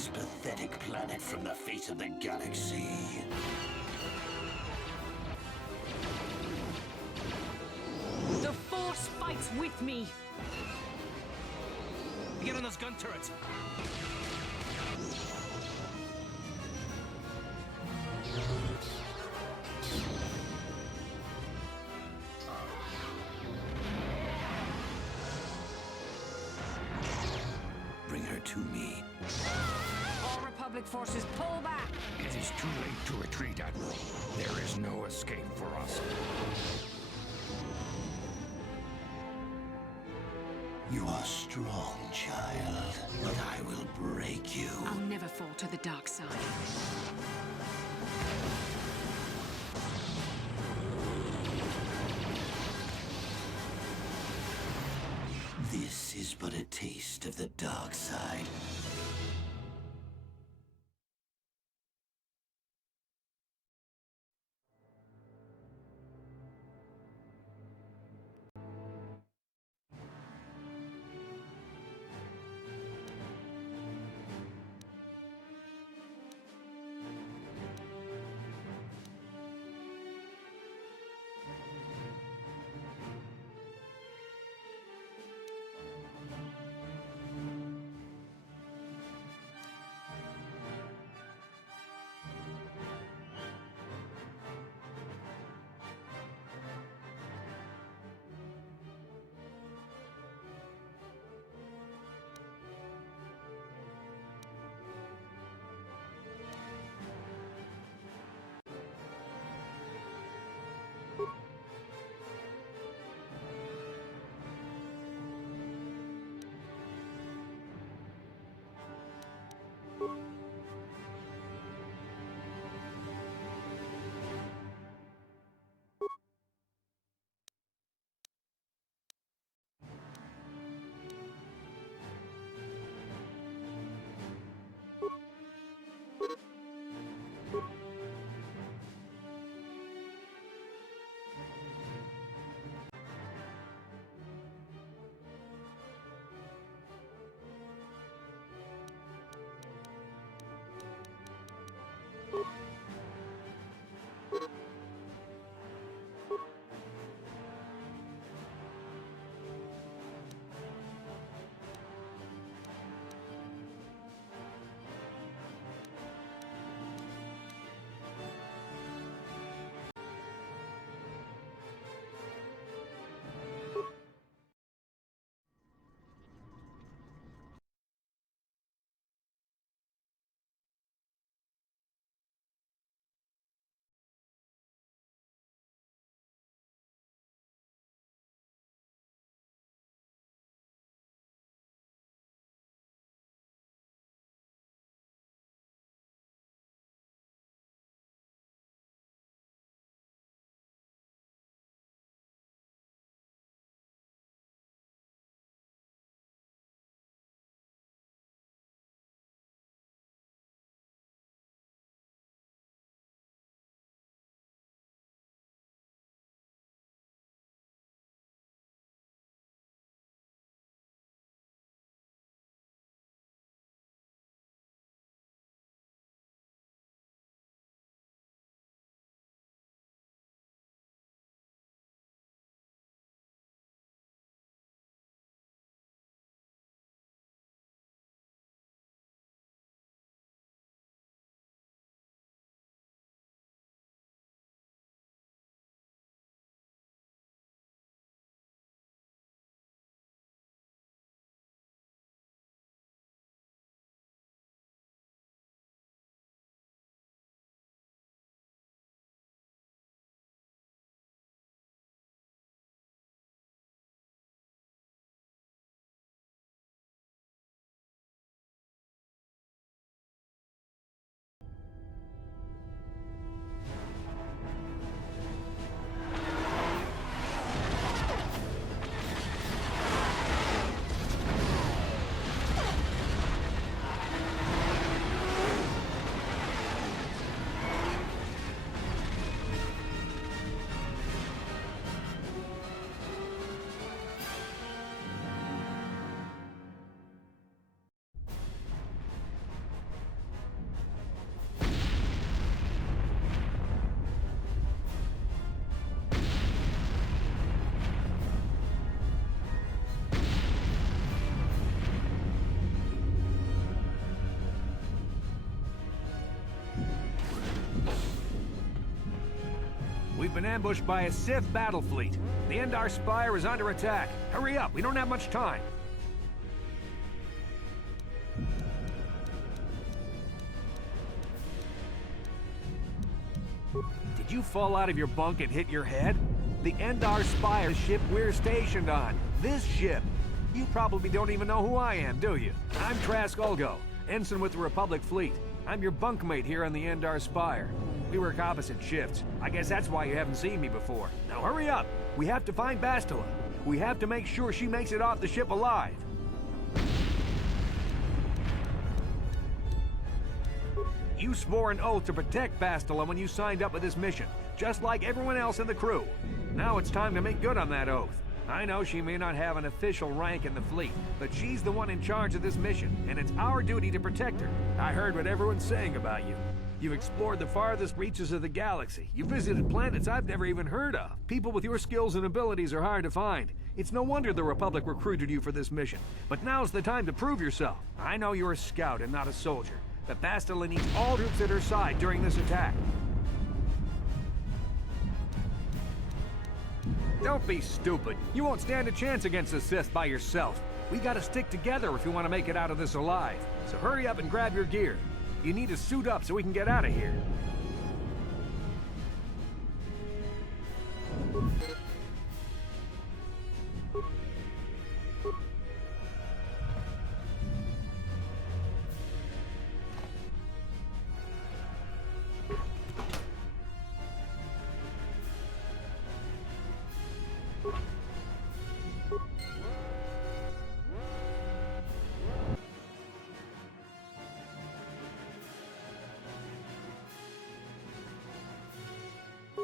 this pathetic planet from the face of the galaxy. The Force fights with me! Get on those gun turrets! Bring her to me. All Republic forces, pull back! It is too late to retreat, Admiral. There is no escape for us. You are strong, child, but I will break you. I'll never fall to the dark side. This is but a taste of the dark side. been ambushed by a Sith battle fleet. The Endar Spire is under attack. Hurry up, we don't have much time. Did you fall out of your bunk and hit your head? The Endar Spire ship we're stationed on. This ship. You probably don't even know who I am, do you? I'm Trask Ulgo, ensign with the Republic Fleet. I'm your bunkmate here on the Endar Spire. We work opposite shifts. I guess that's why you haven't seen me before. Now hurry up! We have to find Bastila. We have to make sure she makes it off the ship alive. You swore an oath to protect Bastila when you signed up with this mission, just like everyone else in the crew. Now it's time to make good on that oath. I know she may not have an official rank in the fleet, but she's the one in charge of this mission, and it's our duty to protect her. I heard what everyone's saying about you. You've explored the farthest reaches of the galaxy. You visited planets I've never even heard of. People with your skills and abilities are hard to find. It's no wonder the Republic recruited you for this mission. But now's the time to prove yourself. I know you're a scout and not a soldier, but Bastila needs all troops at her side during this attack. Don't be stupid. You won't stand a chance against the Sith by yourself. We gotta stick together if we want to make it out of this alive. So hurry up and grab your gear. You need to suit up so we can get out of here.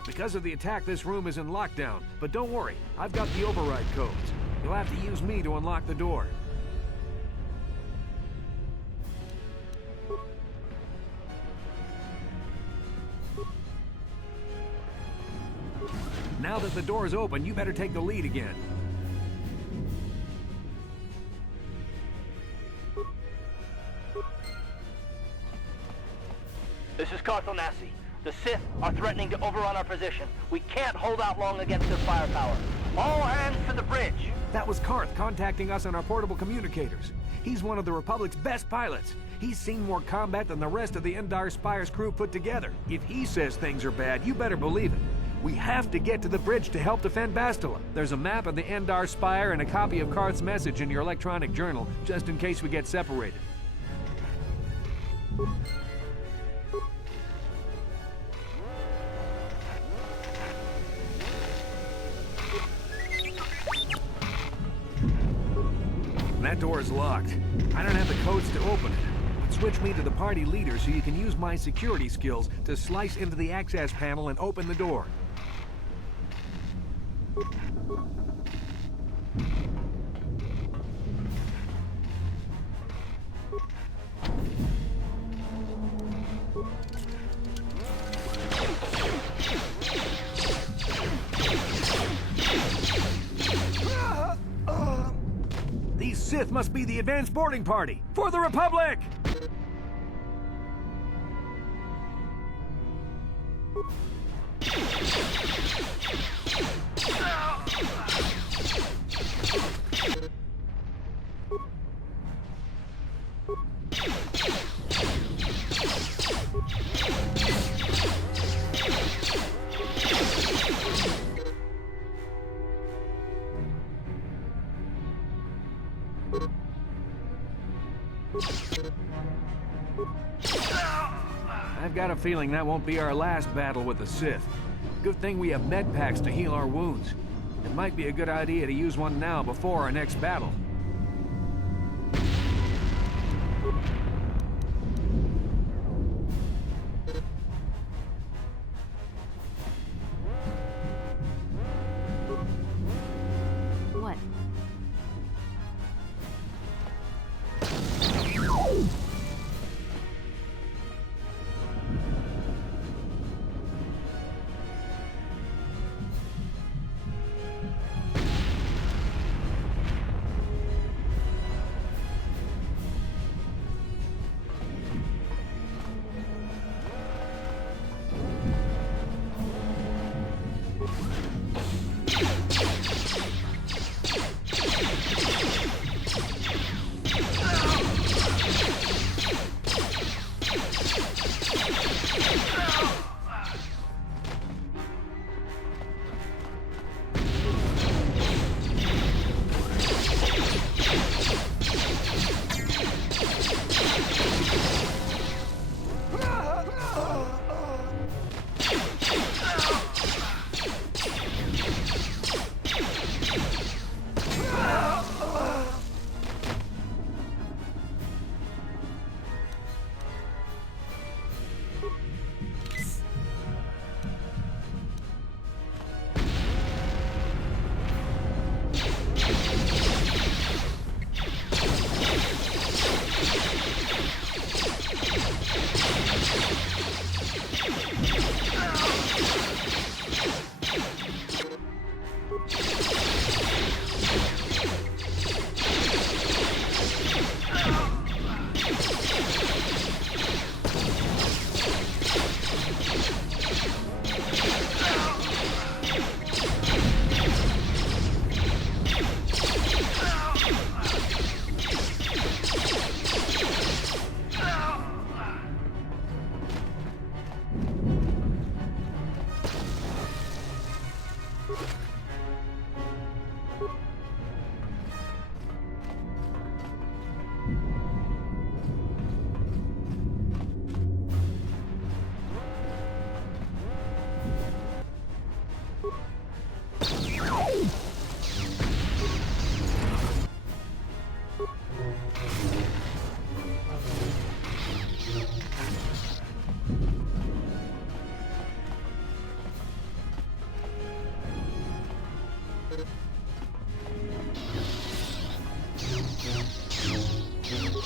Because of the attack, this room is in lockdown. But don't worry, I've got the override codes. You'll have to use me to unlock the door. Now that the door is open, you better take the lead again. This is Carthonasi. The Sith are threatening to overrun our position. We can't hold out long against their firepower. All hands to the bridge! That was Karth contacting us on our portable communicators. He's one of the Republic's best pilots. He's seen more combat than the rest of the Endar Spire's crew put together. If he says things are bad, you better believe it. We have to get to the bridge to help defend Bastila. There's a map of the Endar Spire and a copy of Karth's message in your electronic journal, just in case we get separated. That door is locked. I don't have the codes to open it. But switch me to the party leader so you can use my security skills to slice into the access panel and open the door. These Sith must be the advanced boarding party for the Republic! I've got a feeling that won't be our last battle with the Sith. Good thing we have med packs to heal our wounds. It might be a good idea to use one now before our next battle. What?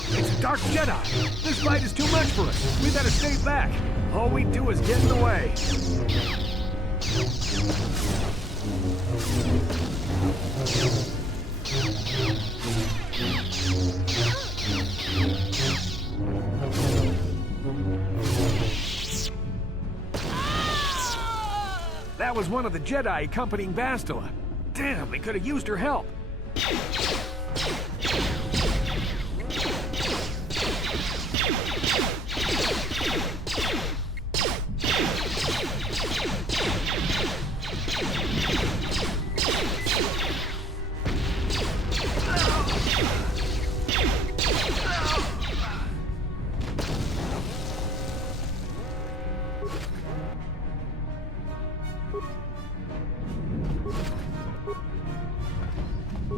It's a Dark Jedi! This fight is too much for us! We better stay back! All we do is get in the way! That was one of the Jedi accompanying Bastila. Damn, they could have used her help.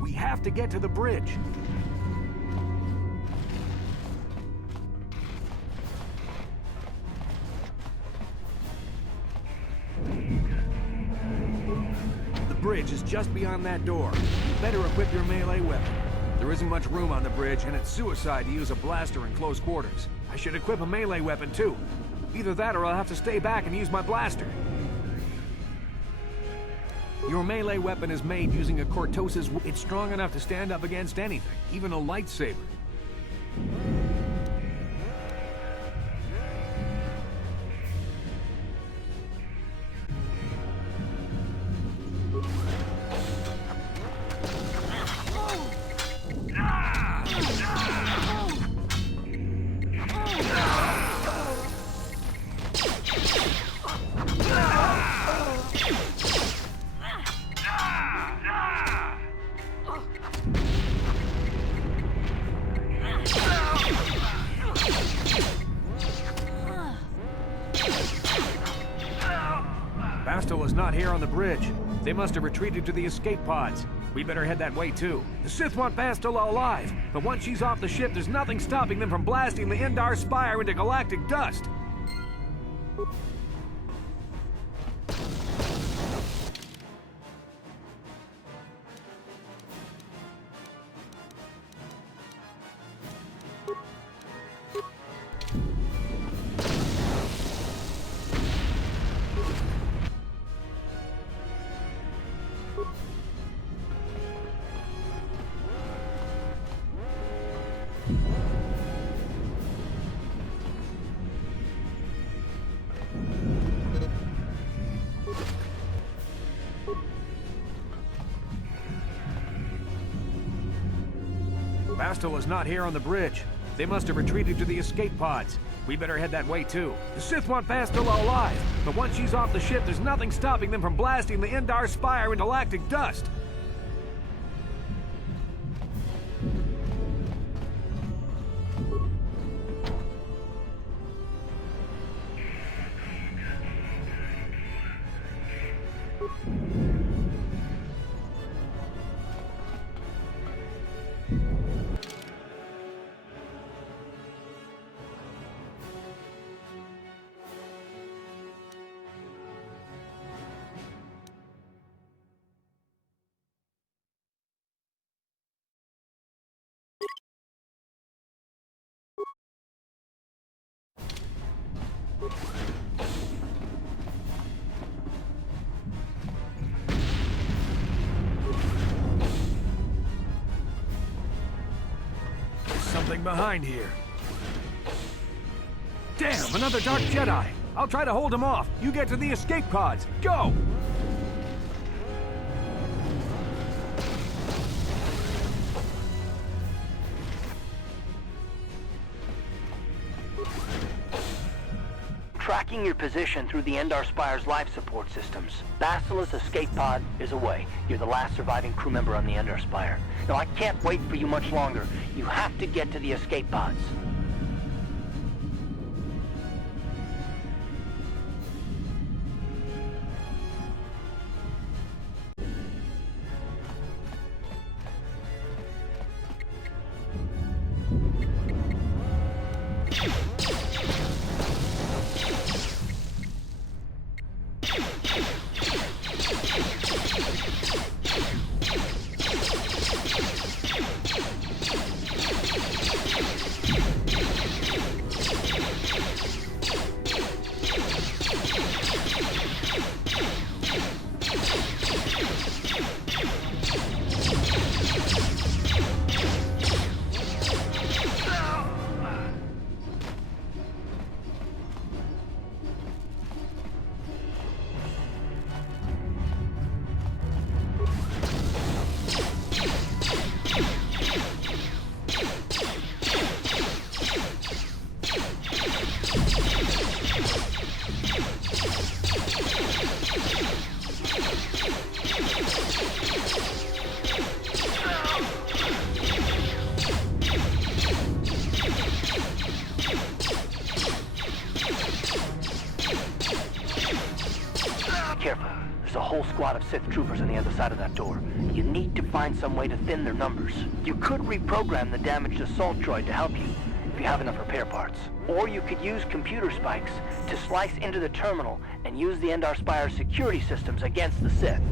We have to get to the bridge. The bridge is just beyond that door. You better equip your melee weapon. There isn't much room on the bridge, and it's suicide to use a blaster in close quarters. I should equip a melee weapon, too. Either that or I'll have to stay back and use my blaster. Your melee weapon is made using a Cortosis. It's strong enough to stand up against anything, even a lightsaber. Bastila's not here on the bridge. They must have retreated to the escape pods. We better head that way too. The Sith want Bastila alive, but once she's off the ship, there's nothing stopping them from blasting the Endar Spire into galactic dust. Bastila's not here on the bridge. They must have retreated to the escape pods. We better head that way too. The Sith want Bastila alive, but once she's off the ship, there's nothing stopping them from blasting the Endar Spire into galactic dust. Something behind here. Damn, another Dark Jedi! I'll try to hold him off. You get to the escape pods. Go! Tracking your position through the Endar Spire's life support systems. Bastila's escape pod is away. You're the last surviving crew member on the Endar Spire. Now, I can't wait for you much longer. You have to get to the escape pods. careful. There's a whole squad of Sith troopers on the other side of that door. You need to find some way to thin their numbers. You could reprogram the damaged assault droid to help you, if you have enough repair parts. Or you could use computer spikes to slice into the terminal and use the Endar Spire's security systems against the Sith.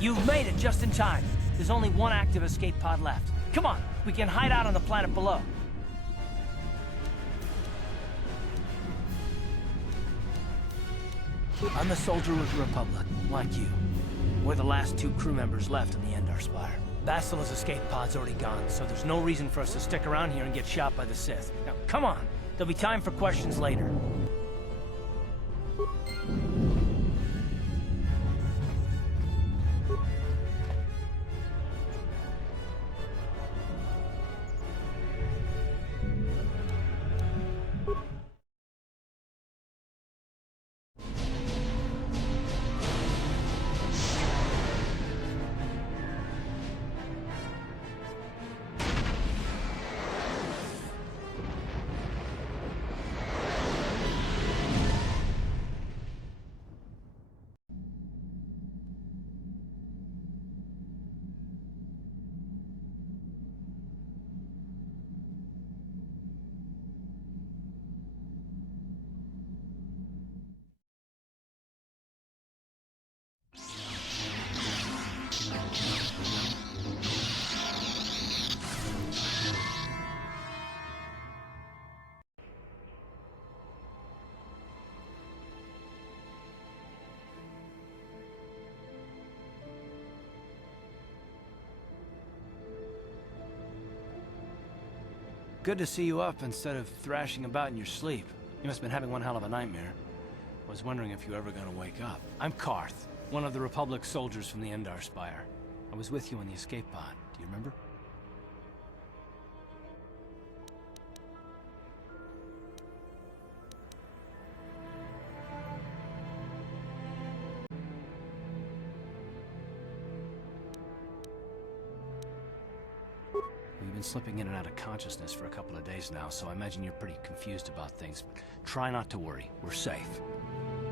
You've made it just in time. There's only one active escape pod left. Come on, we can hide out on the planet below. I'm a soldier with the Republic, like you. We're the last two crew members left on the Endar Spire. Bastila's escape pod's already gone, so there's no reason for us to stick around here and get shot by the Sith. Now, come on. There'll be time for questions later. Good to see you up instead of thrashing about in your sleep. You must have been having one hell of a nightmare. I was wondering if you were ever gonna wake up. I'm Karth, one of the Republic soldiers from the Endar Spire. I was with you on the escape pod. Do you remember? You've been slipping in and out of consciousness for a couple of days now, so I imagine you're pretty confused about things. Try not to worry. We're safe.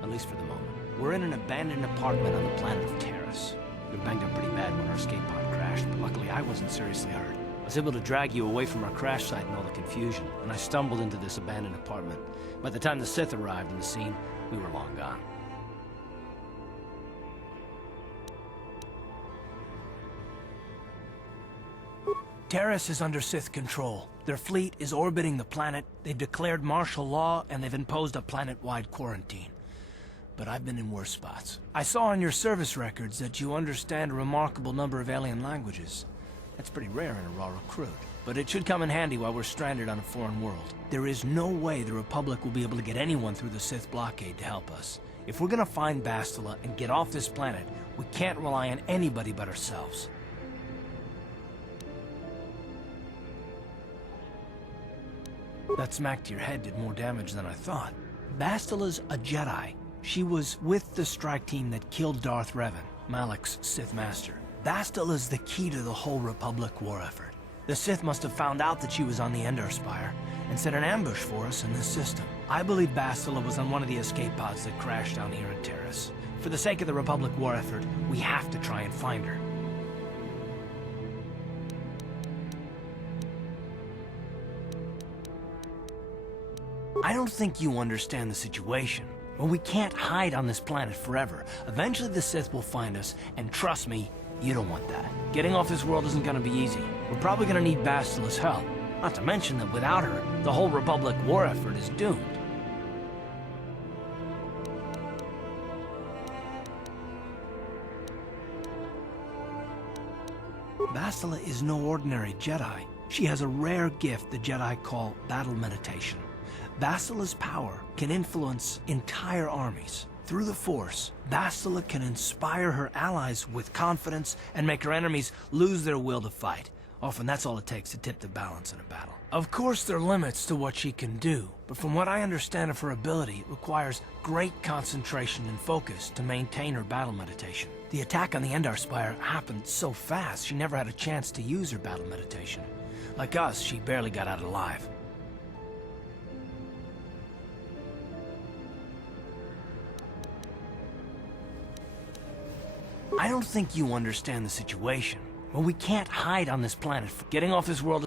At least for the moment. We're in an abandoned apartment on the planet of Terrace. We were banged up pretty bad when our escape pod crashed, but luckily I wasn't seriously hurt. I was able to drag you away from our crash site and all the confusion, and I stumbled into this abandoned apartment. By the time the Sith arrived on the scene, we were long gone. Terrace is under Sith control. Their fleet is orbiting the planet, they've declared martial law, and they've imposed a planet-wide quarantine. But I've been in worse spots. I saw on your service records that you understand a remarkable number of alien languages. That's pretty rare in a raw recruit. But it should come in handy while we're stranded on a foreign world. There is no way the Republic will be able to get anyone through the Sith blockade to help us. If we're gonna find Bastila and get off this planet, we can't rely on anybody but ourselves. That smack to your head did more damage than I thought. Bastila's a Jedi. She was with the strike team that killed Darth Revan, Malak's Sith Master. Bastila's the key to the whole Republic war effort. The Sith must have found out that she was on the Endar Spire and set an ambush for us in this system. I believe Bastila was on one of the escape pods that crashed down here in Terrace. For the sake of the Republic war effort, we have to try and find her. I don't think you understand the situation. Well, we can't hide on this planet forever. Eventually the Sith will find us, and trust me, you don't want that. Getting off this world isn't gonna be easy. We're probably gonna need Bastila's help. Not to mention that without her, the whole Republic war effort is doomed. Bastila is no ordinary Jedi. She has a rare gift the Jedi call battle meditation. Bastila's power can influence entire armies. Through the Force, Bastila can inspire her allies with confidence and make her enemies lose their will to fight. Often that's all it takes to tip the balance in a battle. Of course there are limits to what she can do, but from what I understand of her ability, it requires great concentration and focus to maintain her battle meditation. The attack on the Endar Spire happened so fast, she never had a chance to use her battle meditation. Like us, she barely got out alive. I don't think you understand the situation. Well, we can't hide on this planet. Getting off this world...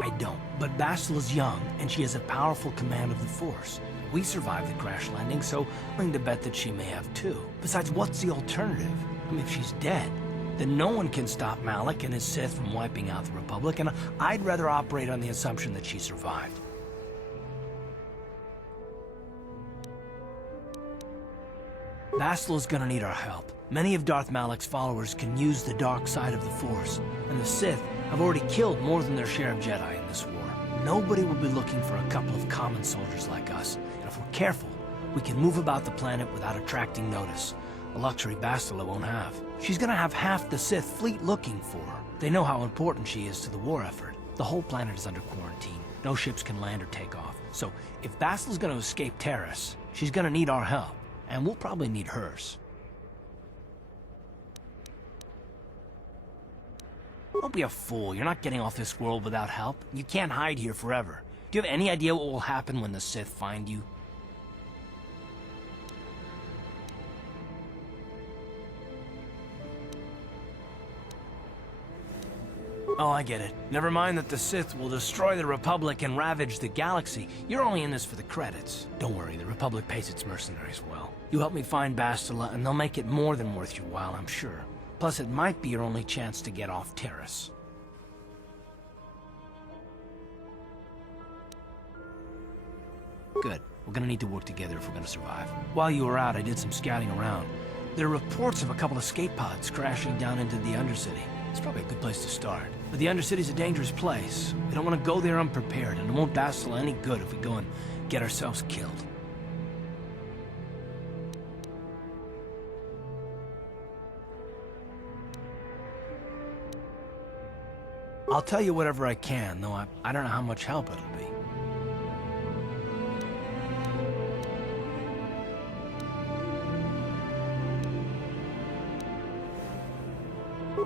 I don't, but Bastila's young, and she has a powerful command of the Force. We survived the crash landing, so I'm willing to bet that she may have too. Besides, what's the alternative? I mean, if she's dead, then no one can stop Malak and his Sith from wiping out the Republic, and I'd rather operate on the assumption that she survived. Bastila's gonna need our help. Many of Darth Malak's followers can use the dark side of the Force, and the Sith have already killed more than their share of Jedi in this war. Nobody will be looking for a couple of common soldiers like us, and if we're careful, we can move about the planet without attracting notice, a luxury Bastila won't have. She's gonna have half the Sith fleet looking for her. They know how important she is to the war effort. The whole planet is under quarantine. No ships can land or take off. So, if Bastila's gonna escape Terrace, she's gonna need our help. And we'll probably need hers. Don't be a fool. You're not getting off this world without help. You can't hide here forever. Do you have any idea what will happen when the Sith find you? Oh, I get it. Never mind that the Sith will destroy the Republic and ravage the galaxy. You're only in this for the credits. Don't worry, the Republic pays its mercenaries well. You help me find Bastila, and they'll make it more than worth your while, I'm sure. Plus, it might be your only chance to get off Terrace. Good. We're gonna need to work together if we're gonna survive. While you were out, I did some scouting around. There are reports of a couple of escape pods crashing down into the Undercity. It's probably a good place to start. But the Undercity's a dangerous place. We don't want to go there unprepared, and it won't Bastila any good if we go and get ourselves killed. I'll tell you whatever I can, though I don't know how much help it'll be.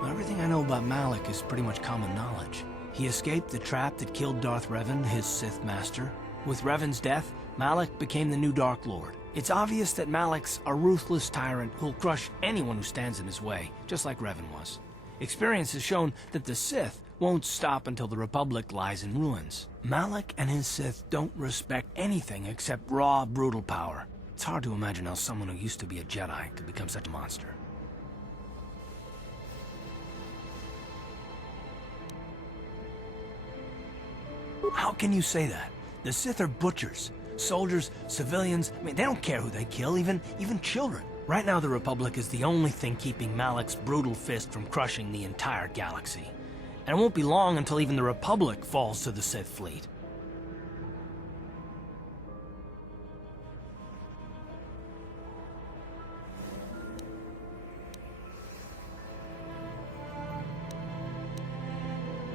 Everything I know about Malak is pretty much common knowledge. He escaped the trap that killed Darth Revan, his Sith master. With Revan's death, Malak became the new Dark Lord. It's obvious that Malak's a ruthless tyrant who'll crush anyone who stands in his way, just like Revan was. Experience has shown that the Sith won't stop until the Republic lies in ruins. Malak and his Sith don't respect anything except raw, brutal power. It's hard to imagine how someone who used to be a Jedi could become such a monster. How can you say that? The Sith are butchers. Soldiers, civilians, I mean, they don't care who they kill, even children. Right now, the Republic is the only thing keeping Malak's brutal fist from crushing the entire galaxy. And it won't be long until even the Republic falls to the Sith fleet.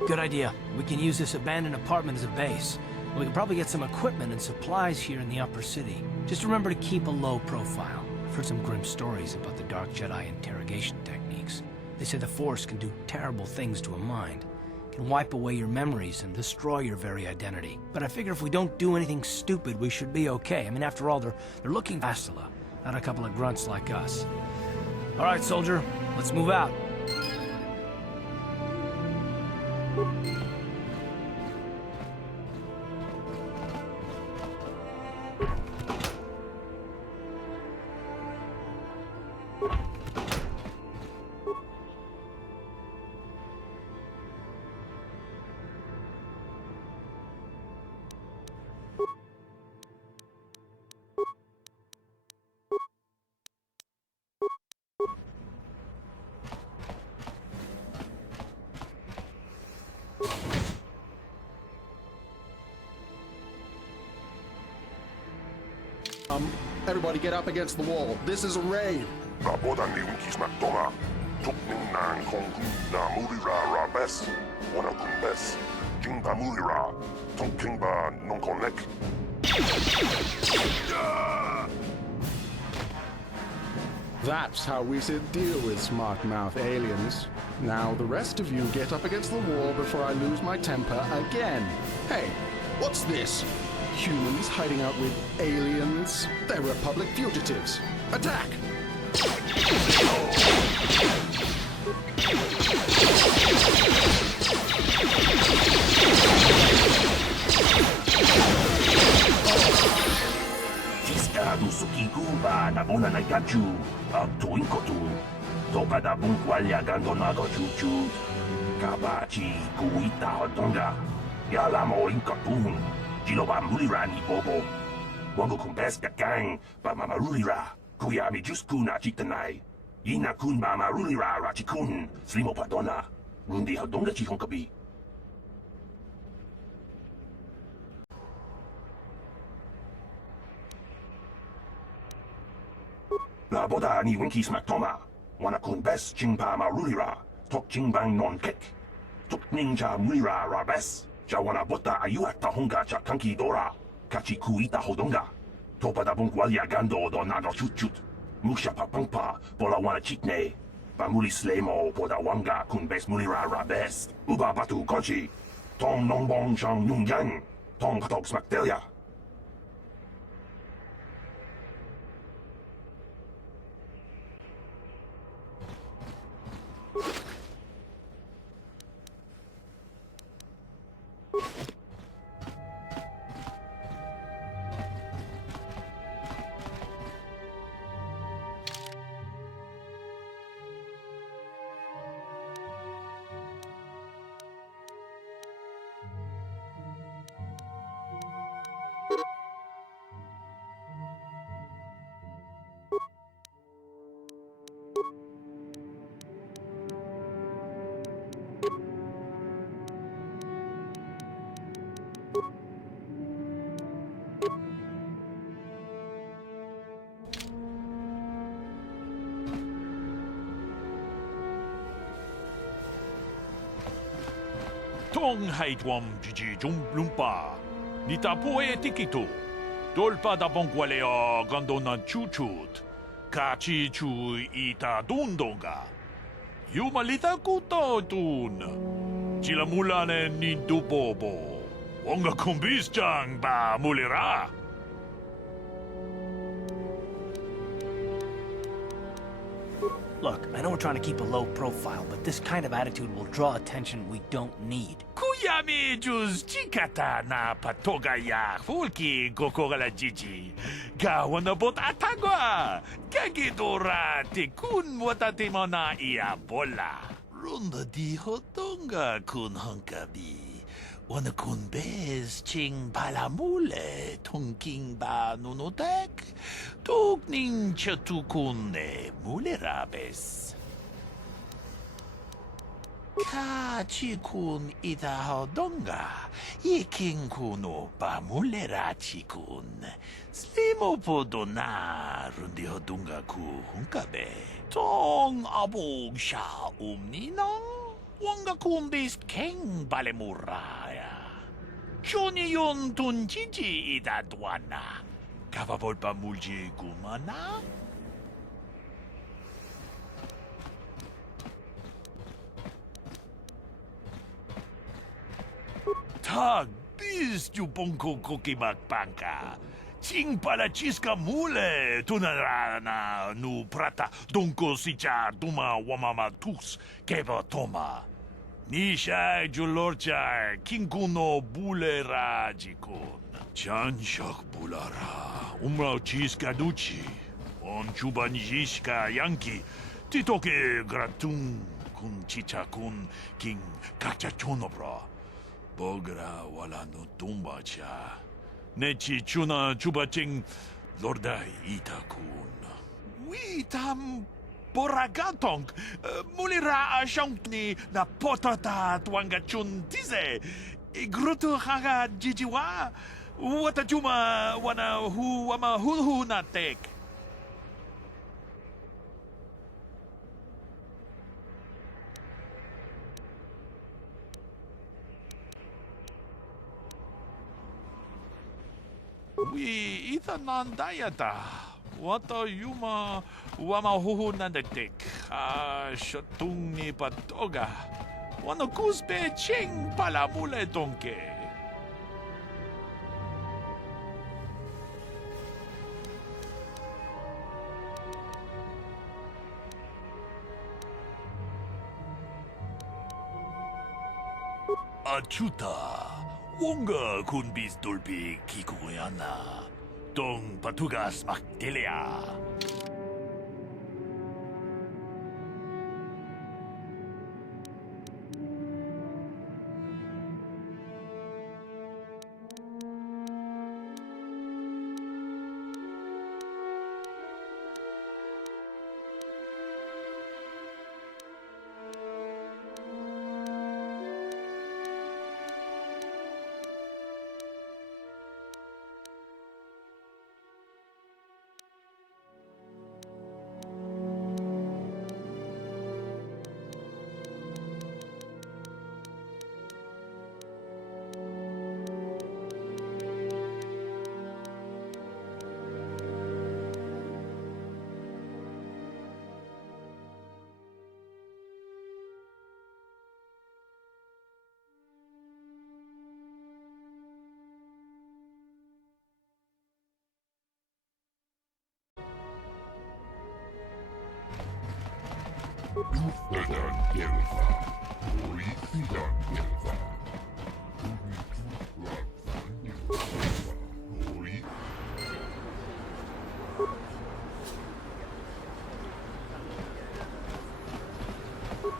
Good idea. We can use this abandoned apartment as a base. We can probably get some equipment and supplies here in the upper city. Just remember to keep a low profile. I've heard some grim stories about the Dark Jedi interrogation techniques. They say the Force can do terrible things to a mind. It can wipe away your memories and destroy your very identity. But I figure if we don't do anything stupid, we should be okay. I mean, after all, they're looking for Bastila, not a couple of grunts like us. All right, soldier, let's move out. Everybody get up against the wall. This is a raid. Nabodan ni winkismak toma. Tukning nang kong na mulira rabes. Wana kumbes. Jingba mulira. Tongkingba non konek. That's how we should deal with smart-mouth aliens. Now the rest of you get up against the wall before I lose my temper again. Hey, what's this? Humans hiding out with aliens? They're Republic fugitives. Attack! Fiskadu sukikumba na bona na gachu. Abtuin kotu. Topa da bunkwalya gandonago chuchut. Kabachi kuita hodonga. Yalamo inkatun. Jiloba mulirani bobo. Wango kumbes kakang. Ba mamarulira. Kuyami juskuna chitanai. Ina kun ba marulira rachikun. Slimo padona. Rundi hodonga chihonkabi. La boda ni winki smaktoma. Wana kun bes chingpa marulira. Tok chingbang non kek. Tok ninja mulira rabes. Ja wana bota ayuata honga cha kanki dora. Kachi kuita hodonga. Topa da bunkwalya gando do nago chut. Musha papangpa pola wana chitne. Bamuli slemo poda wanga kun bes mulira rabes. Uba batu kochi. Tong nongbong shang nung yang. Tong katok smaktelia. Tong haitwam jiji lumpa. Nitapo e tikito. Dolpa da bonkwaleo gandonan chuchut. Kachi chu ita dundonga. Yumalita kuto tun. Chila mulane nindubobo. Wonga kumbis chang ba mulira. Look, I know we're trying to keep a low profile, but this kind of attitude will draw attention we don't need. Kuyami juz chikata na patoga ya fulki kokogala jiji. Gawana bot atagwa. Kagidora te kun watate mona ia bola. Runda di hotonga kun honkabi. Wana kun bez ching balamule tongking ba nunotek. Tuk ning chatukun ne mulerabes. Ka chikun ida hodonga. Iking kuno ba mulera chikun. Slimo podona rundi hodonga ku hunkabe. Tong abog sha umnino. Wonga kumbis king balemuraya. Johnny yon tunjiji idadwana. Kavavolpa mulji kumana? Tag bis ju bonko koki magpanka. Ching pala chiska mule tunarana nu prata donko sicha duma wamama tus keva toma. Nisha julorcha kinkuno bulera jikun. Chan shak bulara umrao chiska duchi. On chubanjishka yanki titoke gratun kun chicha kun king kachachonobra. Bogra wala no tumba cha. Nechi chuna chubaching lordai itakun. We tam boragatong mulira ashongni na potata twangachun tize. Igrutu haga jijiwa. Watajuma wana hu wama hulhu na tek. We itanan dayata. Wata yuma wama huhu nandetik. Shotung ni patoga. Wano kuspe ching palamule donke. Achuta. Wonga kunbis dolbi kikuyana. Dong patugas makdelia.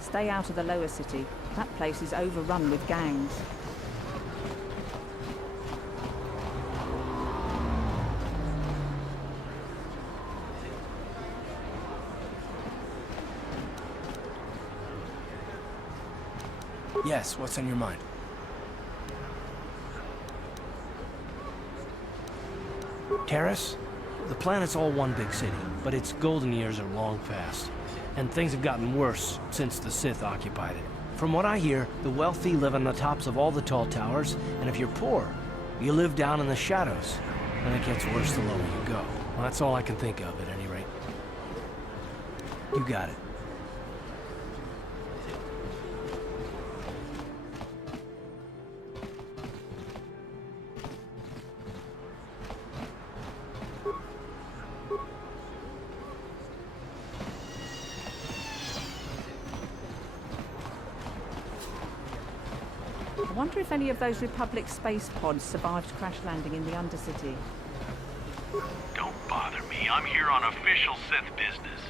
Stay out of the lower city. That place is overrun with gangs. Yes, what's on your mind? Terrace? The planet's all one big city, but its golden years are long past. And things have gotten worse since the Sith occupied it. From what I hear, the wealthy live on the tops of all the tall towers, and if you're poor, you live down in the shadows. And it gets worse the lower you go. Well, that's all I can think of, at any rate. You got it. I wonder if any of those Republic space pods survived crash landing in the Undercity. Don't bother me. I'm here on official Sith business.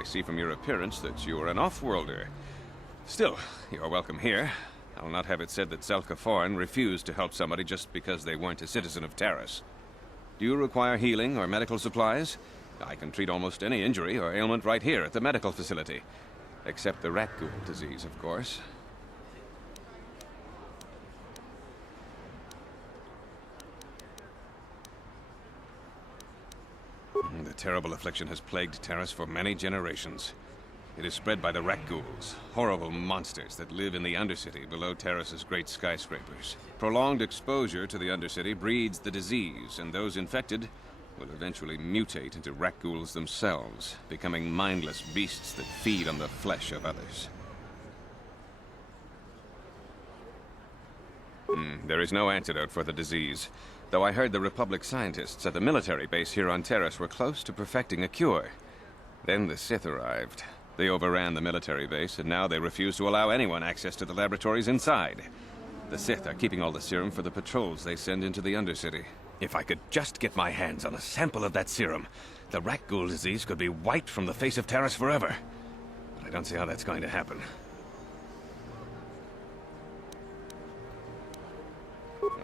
I see from your appearance that you're an off-worlder. Still, you're welcome here. I'll not have it said that Zelka Foreign refused to help somebody just because they weren't a citizen of Terrace. Do you require healing or medical supplies? I can treat almost any injury or ailment right here at the medical facility. Except the rat ghoul disease, of course. The terrible affliction has plagued Terrace for many generations. It is spread by the rat ghouls, horrible monsters that live in the Undercity below Terrace's great skyscrapers. Prolonged exposure to the Undercity breeds the disease, and those infected will eventually mutate into rat ghouls themselves, becoming mindless beasts that feed on the flesh of others. There is no antidote for the disease, though I heard the Republic scientists at the military base here on Terrace were close to perfecting a cure. Then the Sith arrived. They overran the military base, and now they refuse to allow anyone access to the laboratories inside. The Sith are keeping all the serum for the patrols they send into the Undercity. If I could just get my hands on a sample of that serum, the rat ghoul disease could be wiped from the face of Terrace forever. But I don't see how that's going to happen.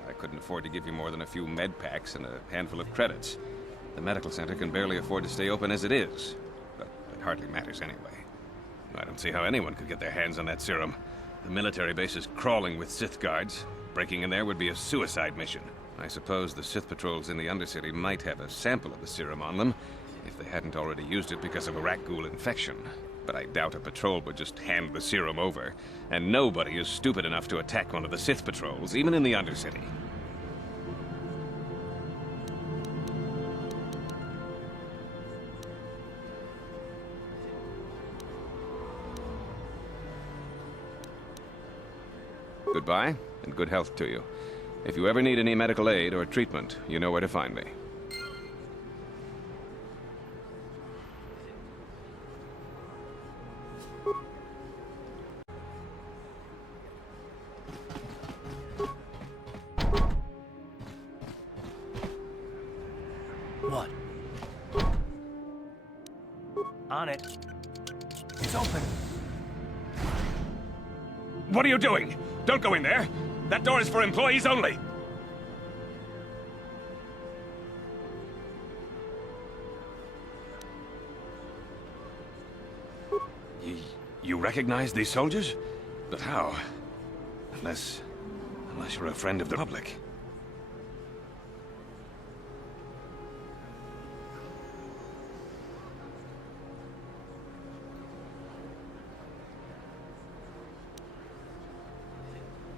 I couldn't afford to give you more than a few med packs and a handful of credits. The medical center can barely afford to stay open as it is. But it hardly matters anyway. I don't see how anyone could get their hands on that serum. The military base is crawling with Sith guards. Breaking in there would be a suicide mission. I suppose the Sith patrols in the Undercity might have a sample of the serum on them, if they hadn't already used it because of a rat ghoul infection. But I doubt a patrol would just hand the serum over. And nobody is stupid enough to attack one of the Sith patrols, even in the Undercity. Goodbye, and good health to you. If you ever need any medical aid or treatment, you know where to find me. What? On it. It's open. What are you doing? Don't go in there! That door is for employees only! You recognize these soldiers? But how? Unless you're a friend of the Republic.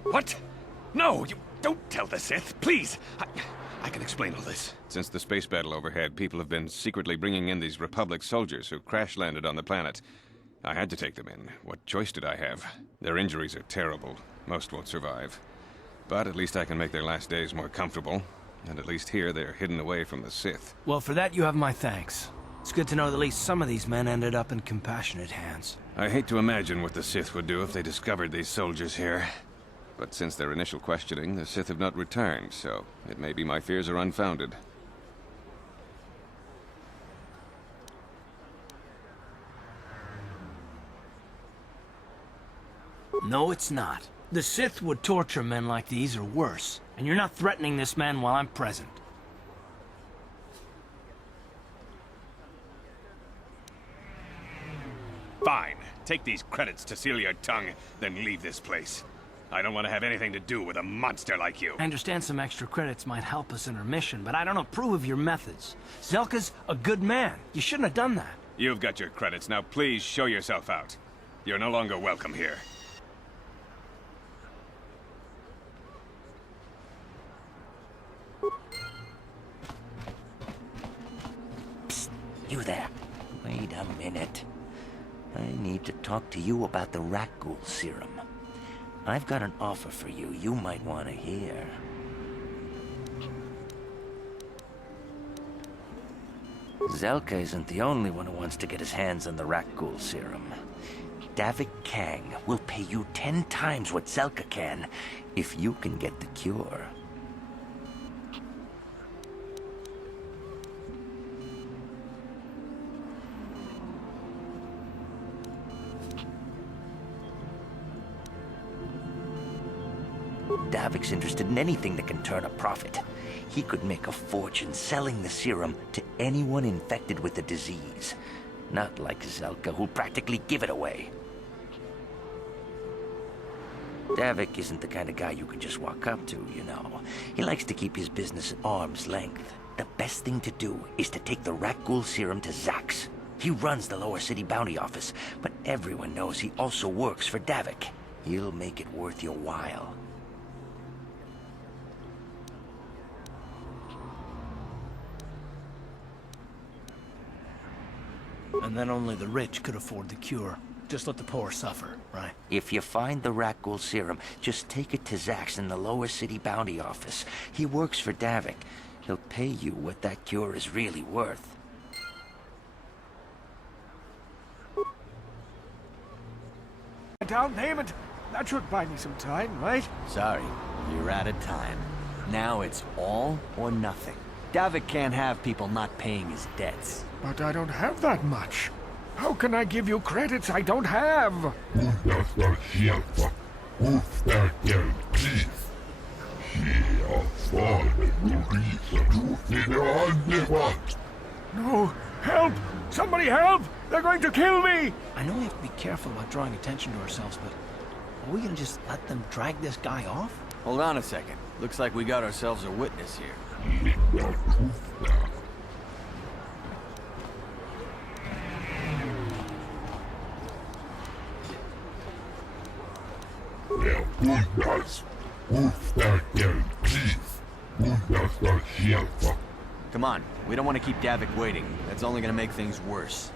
What? No, you don't tell the Sith, please! I can explain all this. Since the space battle overhead, people have been secretly bringing in these Republic soldiers who crash-landed on the planet. I had to take them in. What choice did I have? Their injuries are terrible. Most won't survive. But at least I can make their last days more comfortable. And at least here, they're hidden away from the Sith. Well, for that you have my thanks. It's good to know that at least some of these men ended up in compassionate hands. I hate to imagine what the Sith would do if they discovered these soldiers here. But since their initial questioning, the Sith have not returned, so it may be my fears are unfounded. No, it's not. The Sith would torture men like these or worse, and you're not threatening this man while I'm present. Fine. Take these credits to seal your tongue, then leave this place. I don't want to have anything to do with a monster like you. I understand some extra credits might help us in our mission, but I don't approve of your methods. Zelka's a good man. You shouldn't have done that. You've got your credits. Now please show yourself out. You're no longer welcome here. Psst, you there. Wait a minute. I need to talk to you about the rat ghoul serum. I've got an offer for you might want to hear. Zelka isn't the only one who wants to get his hands on the rat ghoul serum. Davik Kang will pay you 10 times what Zelka can if you can get the cure. Davik's interested in anything that can turn a profit. He could make a fortune selling the serum to anyone infected with the disease. Not like Zelka, who'll practically give it away. Davik isn't the kind of guy you can just walk up to, you know. He likes to keep his business at arm's length. The best thing to do is to take the Rakghoul serum to Zax. He runs the Lower City Bounty Office, but everyone knows he also works for Davik. He'll make it worth your while. And then only the rich could afford the cure. Just let the poor suffer, right? If you find the Rakghoul serum, just take it to Zax in the Lower City Bounty Office. He works for Davik. He'll pay you what that cure is really worth. A down payment? That should buy me some time, right? Sorry, you're out of time. Now it's all or nothing. Davik can't have people not paying his debts. But I don't have that much. How can I give you credits I don't have? No! Help! Somebody help! They're going to kill me! I know we have to be careful about drawing attention to ourselves, but are we gonna just let them drag this guy off? Hold on a second. Looks like we got ourselves a witness here. Come on, we don't want to keep Davik waiting. That's only going to make things worse.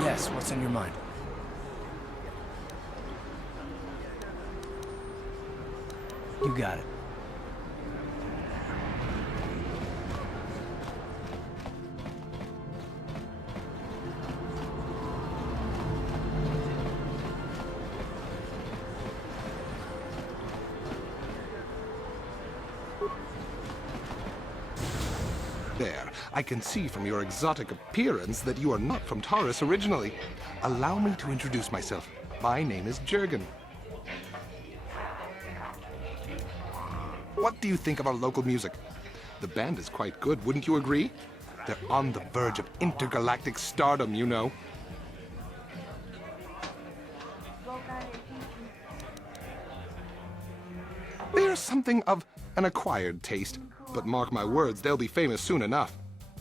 Yes, what's in your mind? You got it. There, I can see from your exotic appearance that you are not from Taurus originally. Allow me to introduce myself. My name is Jurgen. What do you think of our local music? The band is quite good, wouldn't you agree? They're on the verge of intergalactic stardom, you know. They're something of an acquired taste, but mark my words, they'll be famous soon enough.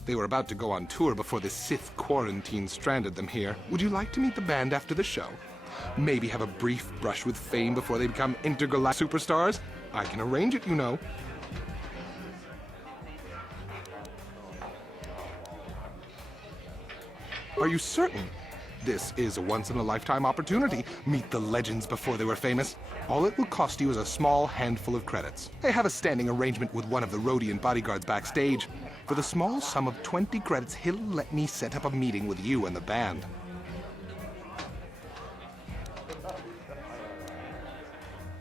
They were about to go on tour before the Sith quarantine stranded them here. Would you like to meet the band after the show? Maybe have a brief brush with fame before they become intergalactic superstars? I can arrange it, you know. Are you certain? This is a once-in-a-lifetime opportunity. Meet the legends before they were famous. All it will cost you is a small handful of credits. I have a standing arrangement with one of the Rhodian bodyguards backstage. For the small sum of 20 credits, he'll let me set up a meeting with you and the band.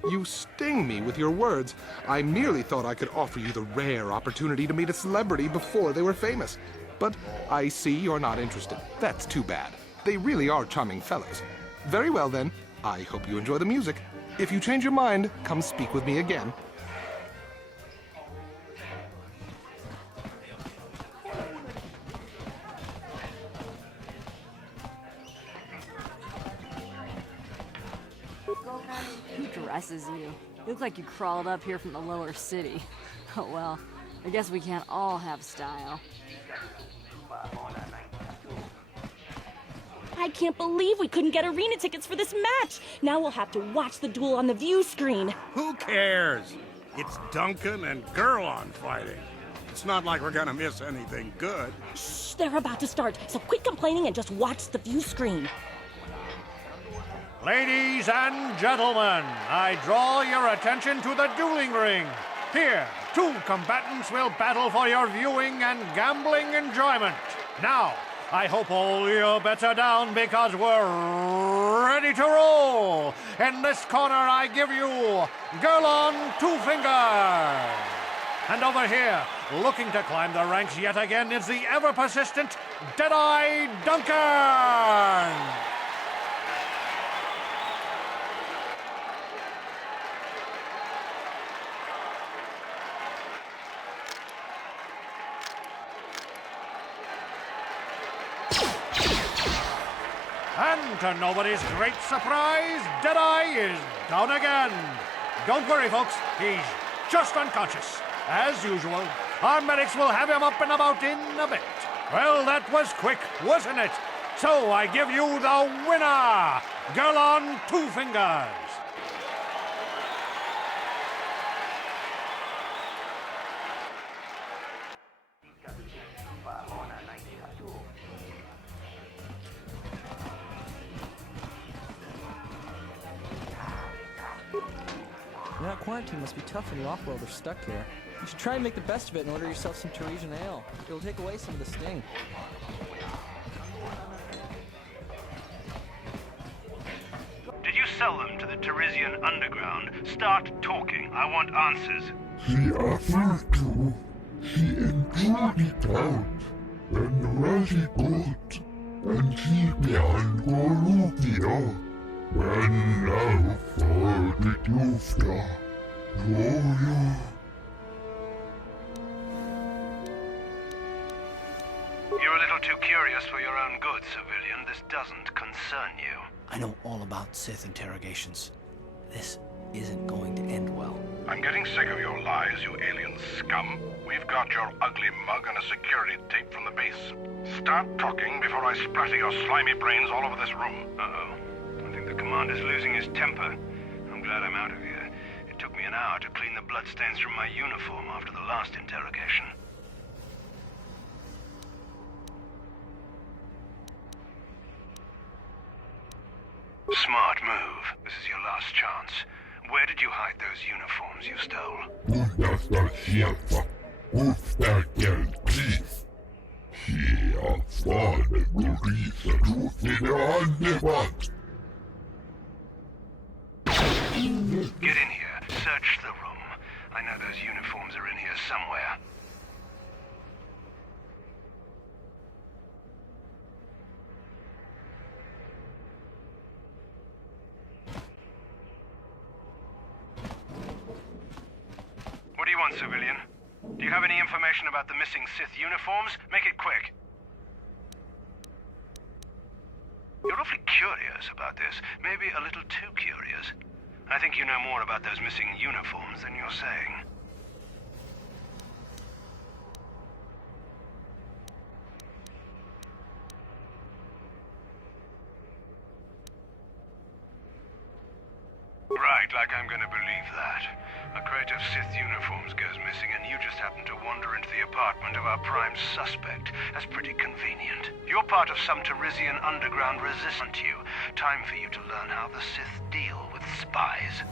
You sting me with your words. I merely thought I could offer you the rare opportunity to meet a celebrity before they were famous. But I see you're not interested. That's too bad. They really are charming fellows. Very well then, I hope you enjoy the music. If you change your mind, come speak with me again. Who dresses you? You look like you crawled up here from the lower city. Oh well, I guess we can't all have style. I can't believe we couldn't get arena tickets for this match. Now we'll have to watch the duel on the view screen. Who cares? It's Duncan and Gurlon fighting. It's not like we're gonna miss anything good. Shh, they're about to start, so quit complaining and just watch the view screen. Ladies and gentlemen, I draw your attention to the dueling ring. Here, two combatants will battle for your viewing and gambling enjoyment. Now, I hope all your bets are down because we're ready to roll. In this corner, I give you Gurlon Two Fingers. And over here, looking to climb the ranks yet again, is the ever-persistent Deadeye Duncan. And to nobody's great surprise, Deadeye is down again. Don't worry, folks. He's just unconscious. As usual, our medics will have him up and about in a bit. Well, that was quick, wasn't it? So I give you the winner, Gurlon Two Fingers. That quarantine must be tough when the off-world are stuck here. You should try and make the best of it and order yourself some Teresian ale. It'll take away some of the sting. Did you sell them to the Teresian underground? Start talking. I want answers. She offered to. She enjoyed it out. And really good. And she began Gorubia. And now for the Dufta. Gloria. You're a little too curious for your own good, civilian. This doesn't concern you. I know all about Sith interrogations. This isn't going to end well. I'm getting sick of your lies, you alien scum. We've got your ugly mug and a security tape from the base. Start talking before I splatter your slimy brains all over this room. Uh-oh. I think the commander's losing his temper. I'm glad I'm out of here. It took me an hour to clean the bloodstains from my uniform after the last interrogation. Smart move. This is your last chance. Where did you hide those uniforms you stole? Undasta sierva. Ufta please. She afforded Risa truth in her underbutt. Get in here. Search the room. I know those uniforms are in here somewhere. What do you want, civilian? Do you have any information about the missing Sith uniforms? Make it quick. You're awfully curious about this. Maybe a little too curious. I think you know more about those missing uniforms than you're saying. Right, like I'm gonna believe that. A crate of Sith uniforms goes missing and you just happen to wander into the apartment of our prime suspect. That's pretty convenient. You're part of some Teresian underground resistance to you. Time for you to learn how the Sith deal with spies.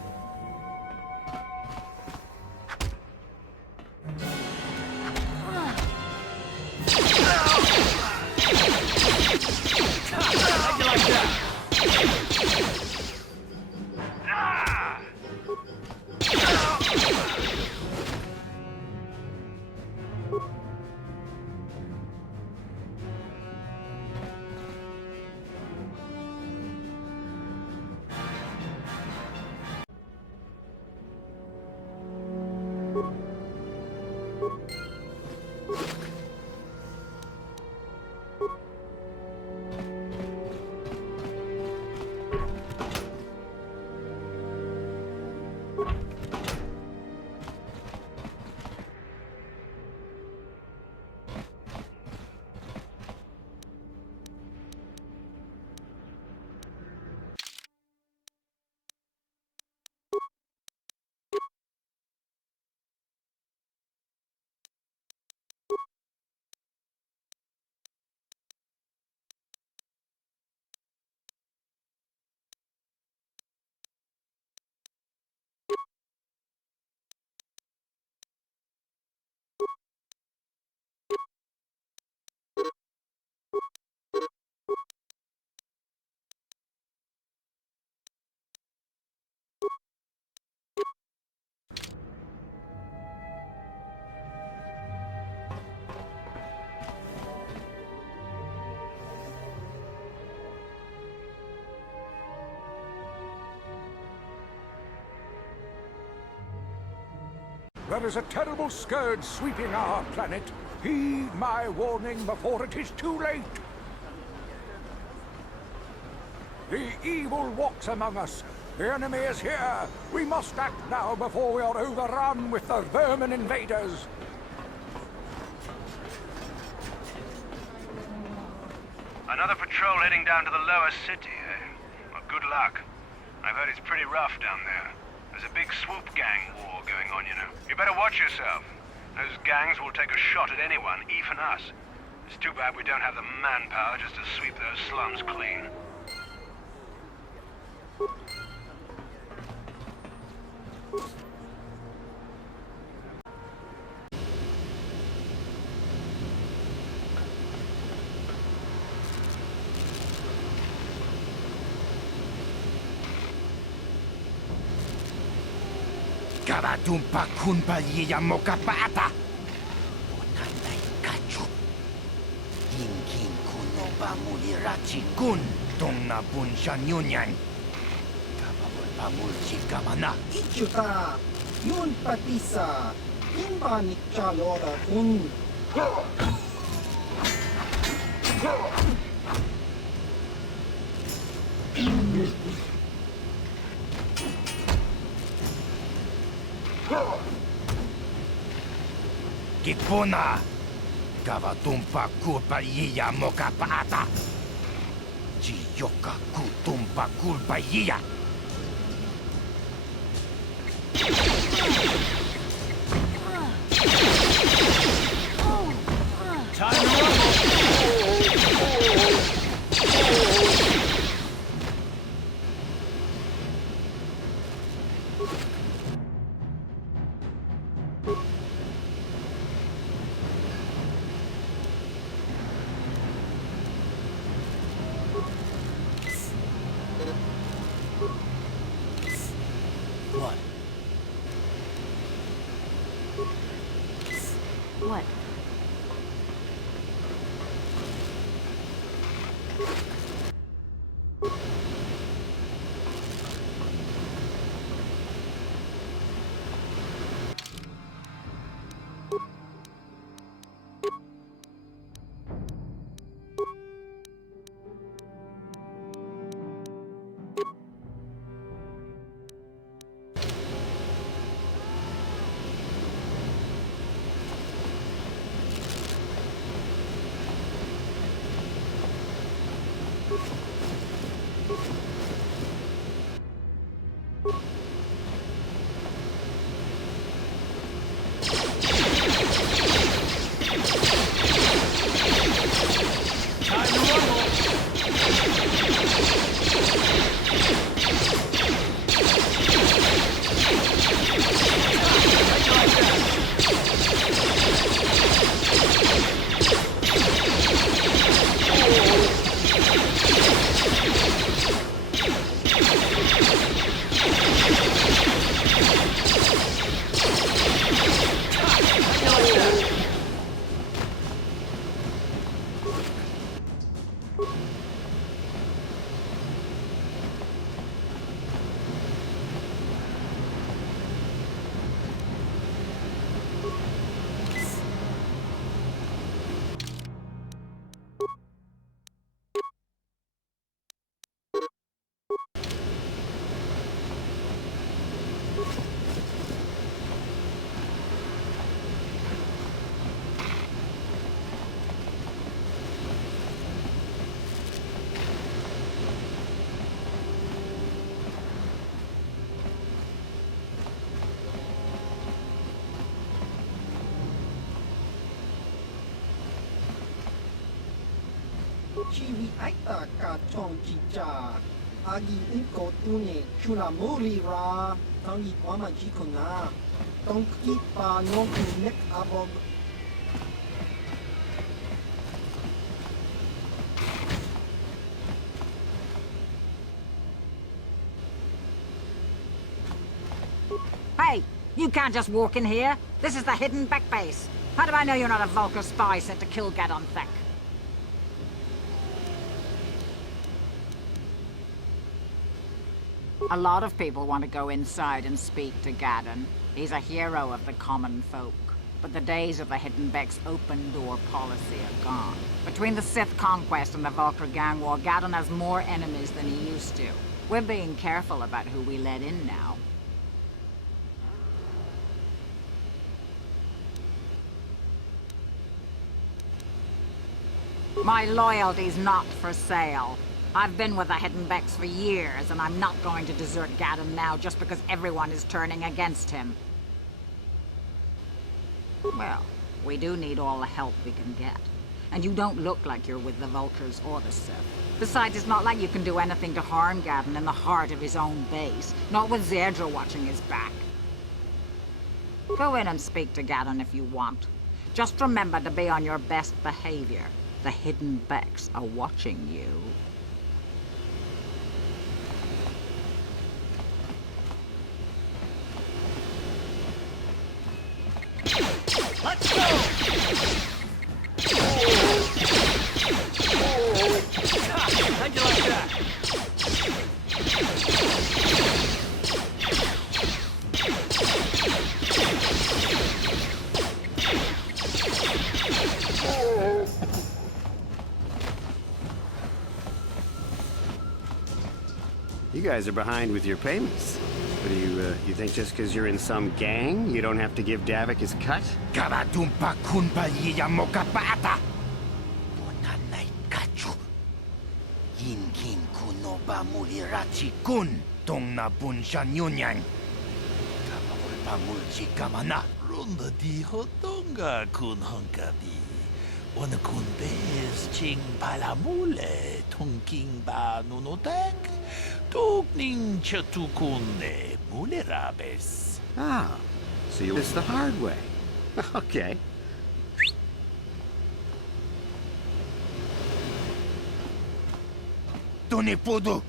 There is a terrible scourge sweeping our planet. Heed my warning before it is too late. The evil walks among us. The enemy is here. We must act now before we are overrun with the vermin invaders. Another patrol heading down to the lower city, eh? Well, good luck. I've heard it's pretty rough down there. There's a big swoop gang war going on, you know. You better watch yourself. Those gangs will take a shot at anyone, even us. It's too bad we don't have the manpower just to sweep those slums clean. Kavatumpa kunpa yiya mokapata. Otanda ikachu. Kinkin kuno ba mulirachi kun. Tong na bunsha nyunyan. Kababol pamul chikamana. Ichuta, yun patisa, imbanik chalora kun. Kipuna. Kavatumpa kupa yiya mokapata. Chiyoka kutumpa kulpa yiya. What? What? Chiwi aita ka chong chicha. Agi inko tune chula muri ra. Tangi kwama chikuna. Tongki pa nonku nek abog. Hey, you can't just walk in here. This is the hidden back base. How do I know you're not a Vulcan spy sent to kill Gadon Thek? A lot of people want to go inside and speak to Gadon. He's a hero of the common folk. But the days of the Hidden Beck's open-door policy are gone. Between the Sith conquest and the Vulcar gang war, Gadon has more enemies than he used to. We're being careful about who we let in now. My loyalty's not for sale. I've been with the Hidden Becks for years, and I'm not going to desert Gadon now just because everyone is turning against him. Well, we do need all the help we can get. And you don't look like you're with the Vulcars or the Sith. Besides, it's not like you can do anything to harm Gadon in the heart of his own base. Not with Zedra watching his back. Go in and speak to Gadon if you want. Just remember to be on your best behavior. The Hidden Becks are watching you. Let's go! How'd you like that? You guys are behind with your payments. What do you think just because you're in some gang, you don't have to give Davik his cut? Karadumpa kunpa yiyamokapata! Bonanay kachu. Yinkin kunoba mulirachi kun tong na bunshan yunyan. Kamulpa mulchi kamana. Runda di hotonga kun honkabi. Wana kun bez ching palamule tongking ba nunotek. Tukning chatukunde mulerabes. Ah, so you missed the hard way. Okay. Tunipudu!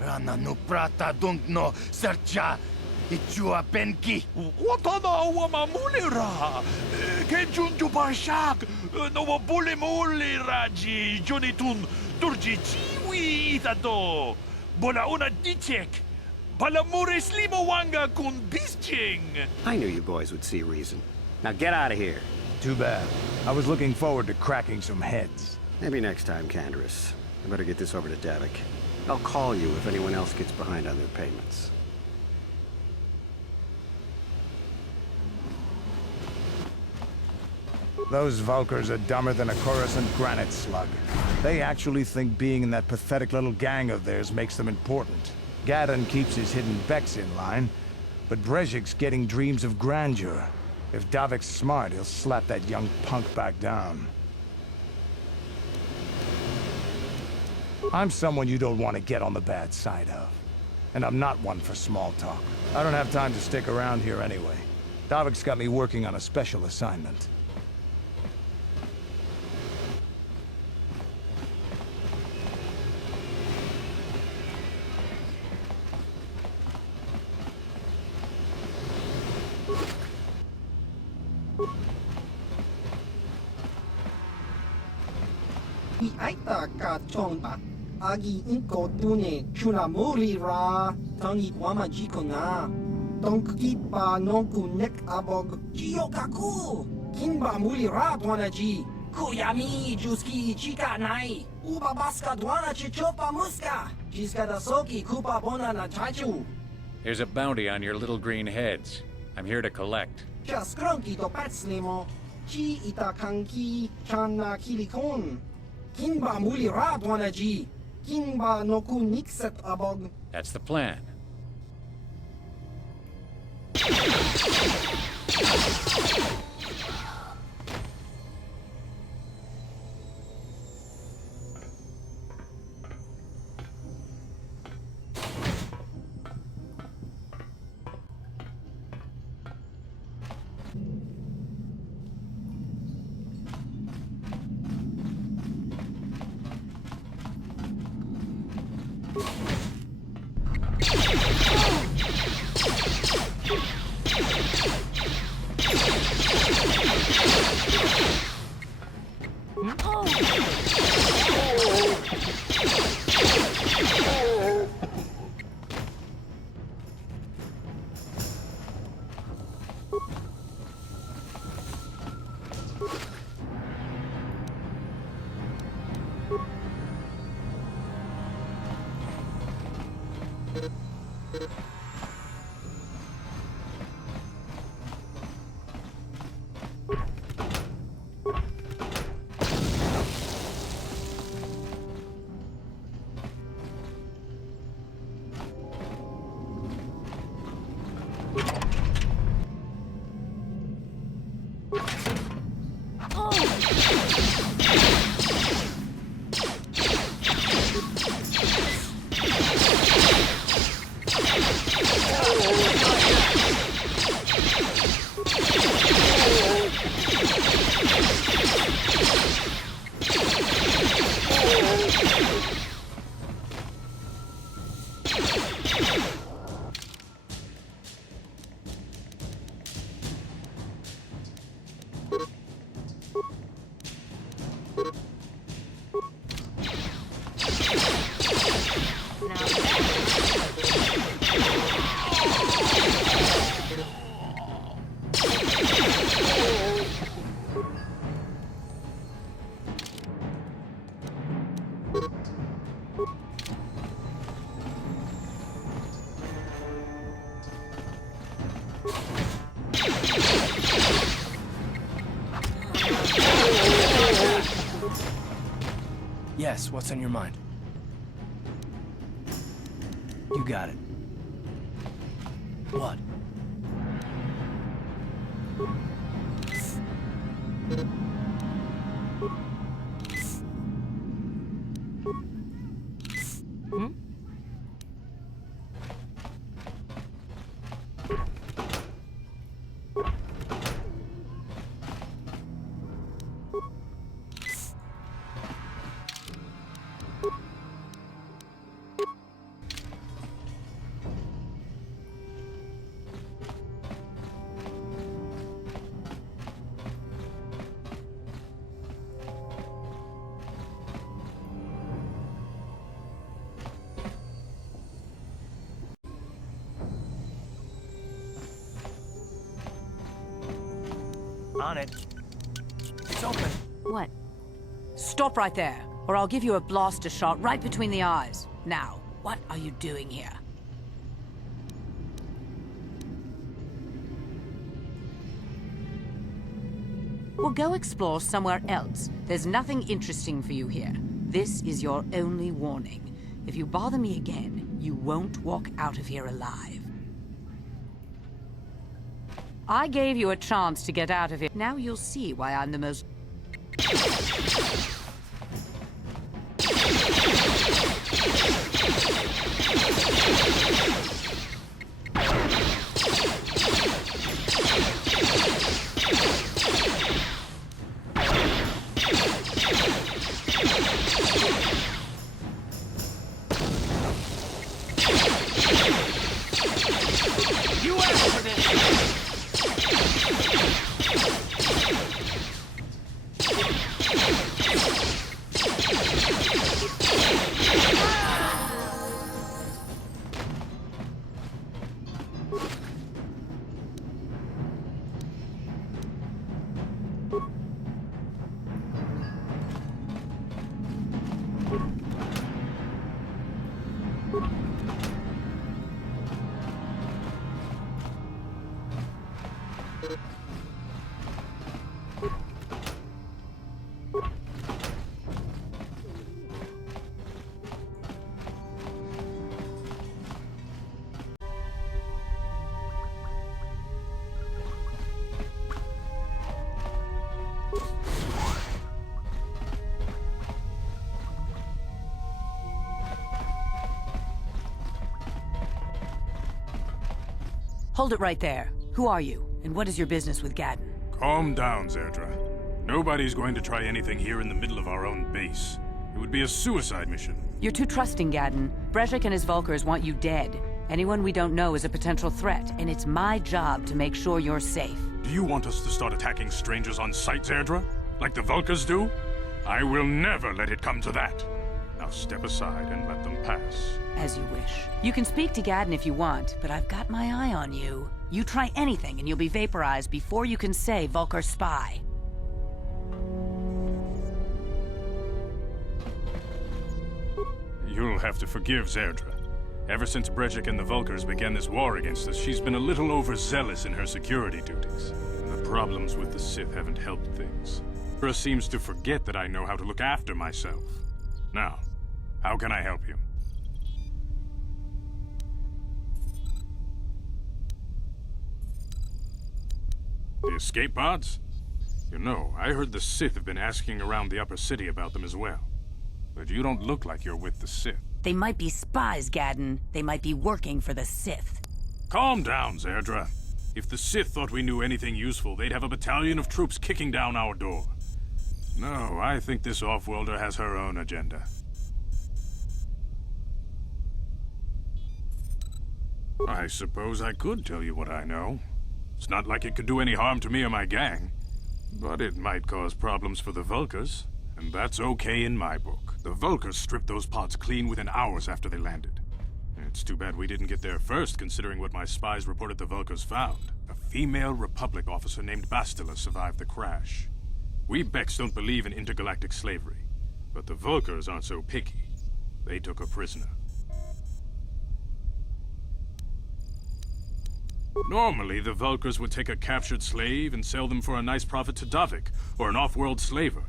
Rana no prata dunk no sercha ichua penki. Watana wama mulera. Kenjunju barshak. No wabule muleraji jonitun turji chiwi itado. Bola una dichek. Balamure slimo wanga kun bisching. I knew you boys would see reason. Now get out of here. Too bad. I was looking forward to cracking some heads. Maybe next time, Canderous. I better get this over to Davik. I'll call you if anyone else gets behind on their payments. Those Vulcars are dumber than a Coruscant granite slug. They actually think being in that pathetic little gang of theirs makes them important. Gadon keeps his hidden Becks in line, but Brezhik's getting dreams of grandeur. If Davik's smart, he'll slap that young punk back down. I'm someone you don't want to get on the bad side of. And I'm not one for small talk. I don't have time to stick around here anyway. Davik's got me working on a special assignment. Aita ka chonba. Agi inko tune chuna muri ra. Tangi wama jiko na. Tonki pa nonku nek abog. Jiyo kaku. Kinba muri ra dwana ji. Kuyami juski chika nai. Uba baska dwana chichopa muska. Jiska da soki kupa bona na chachu. There's a bounty on your little green heads. I'm here to collect. Just cronky to patslimo. Chi ita kanki chana kilikon. Kinba muli ra dwana ji. Kinba noku nikset abog. That's the plan. Yes, what's on your mind? You got it. What? Hmm? On it. It's open. What? Stop right there, or I'll give you a blaster shot right between the eyes. Now, what are you doing here? Well, go explore somewhere else. There's nothing interesting for you here. This is your only warning. If you bother me again, you won't walk out of here alive. I gave you a chance to get out of here. Now you'll see why I'm the most... You asked for this! Hold it right there. Who are you, and what is your business with Gadden? Calm down, Zerdra. Nobody's going to try anything here in the middle of our own base. It would be a suicide mission. You're too trusting, Gadden. Brezhik and his Vulkars want you dead. Anyone we don't know is a potential threat, and it's my job to make sure you're safe. Do you want us to start attacking strangers on sight, Zerdra? Like the Vulkars do? I will never let it come to that. Now step aside and let them pass. As you wish. You can speak to Gadden if you want, but I've got my eye on you. You try anything and you'll be vaporized before you can say Vulkar spy. You'll have to forgive Zerdra. Ever since Brezhik and the Vulkars began this war against us, she's been a little overzealous in her security duties. And the problems with the Sith haven't helped things. Zerdra seems to forget that I know how to look after myself. Now, how can I help you? The escape pods? You know, I heard the Sith have been asking around the upper city about them as well. But you don't look like you're with the Sith. They might be spies, Gadden. They might be working for the Sith. Calm down, Zerdra. If the Sith thought we knew anything useful, they'd have a battalion of troops kicking down our door. No, I think this off-worlder has her own agenda. I suppose I could tell you what I know. It's not like it could do any harm to me or my gang. But it might cause problems for the Vulkars, and that's okay in my book. The Vulkars stripped those pods clean within hours after they landed. It's too bad we didn't get there first, considering what my spies reported the Vulkars found. A female Republic officer named Bastila survived the crash. We Beks don't believe in intergalactic slavery, but the Vulkars aren't so picky. They took her prisoner. Normally, the Vulkars would take a captured slave and sell them for a nice profit to Davik, or an off-world slaver.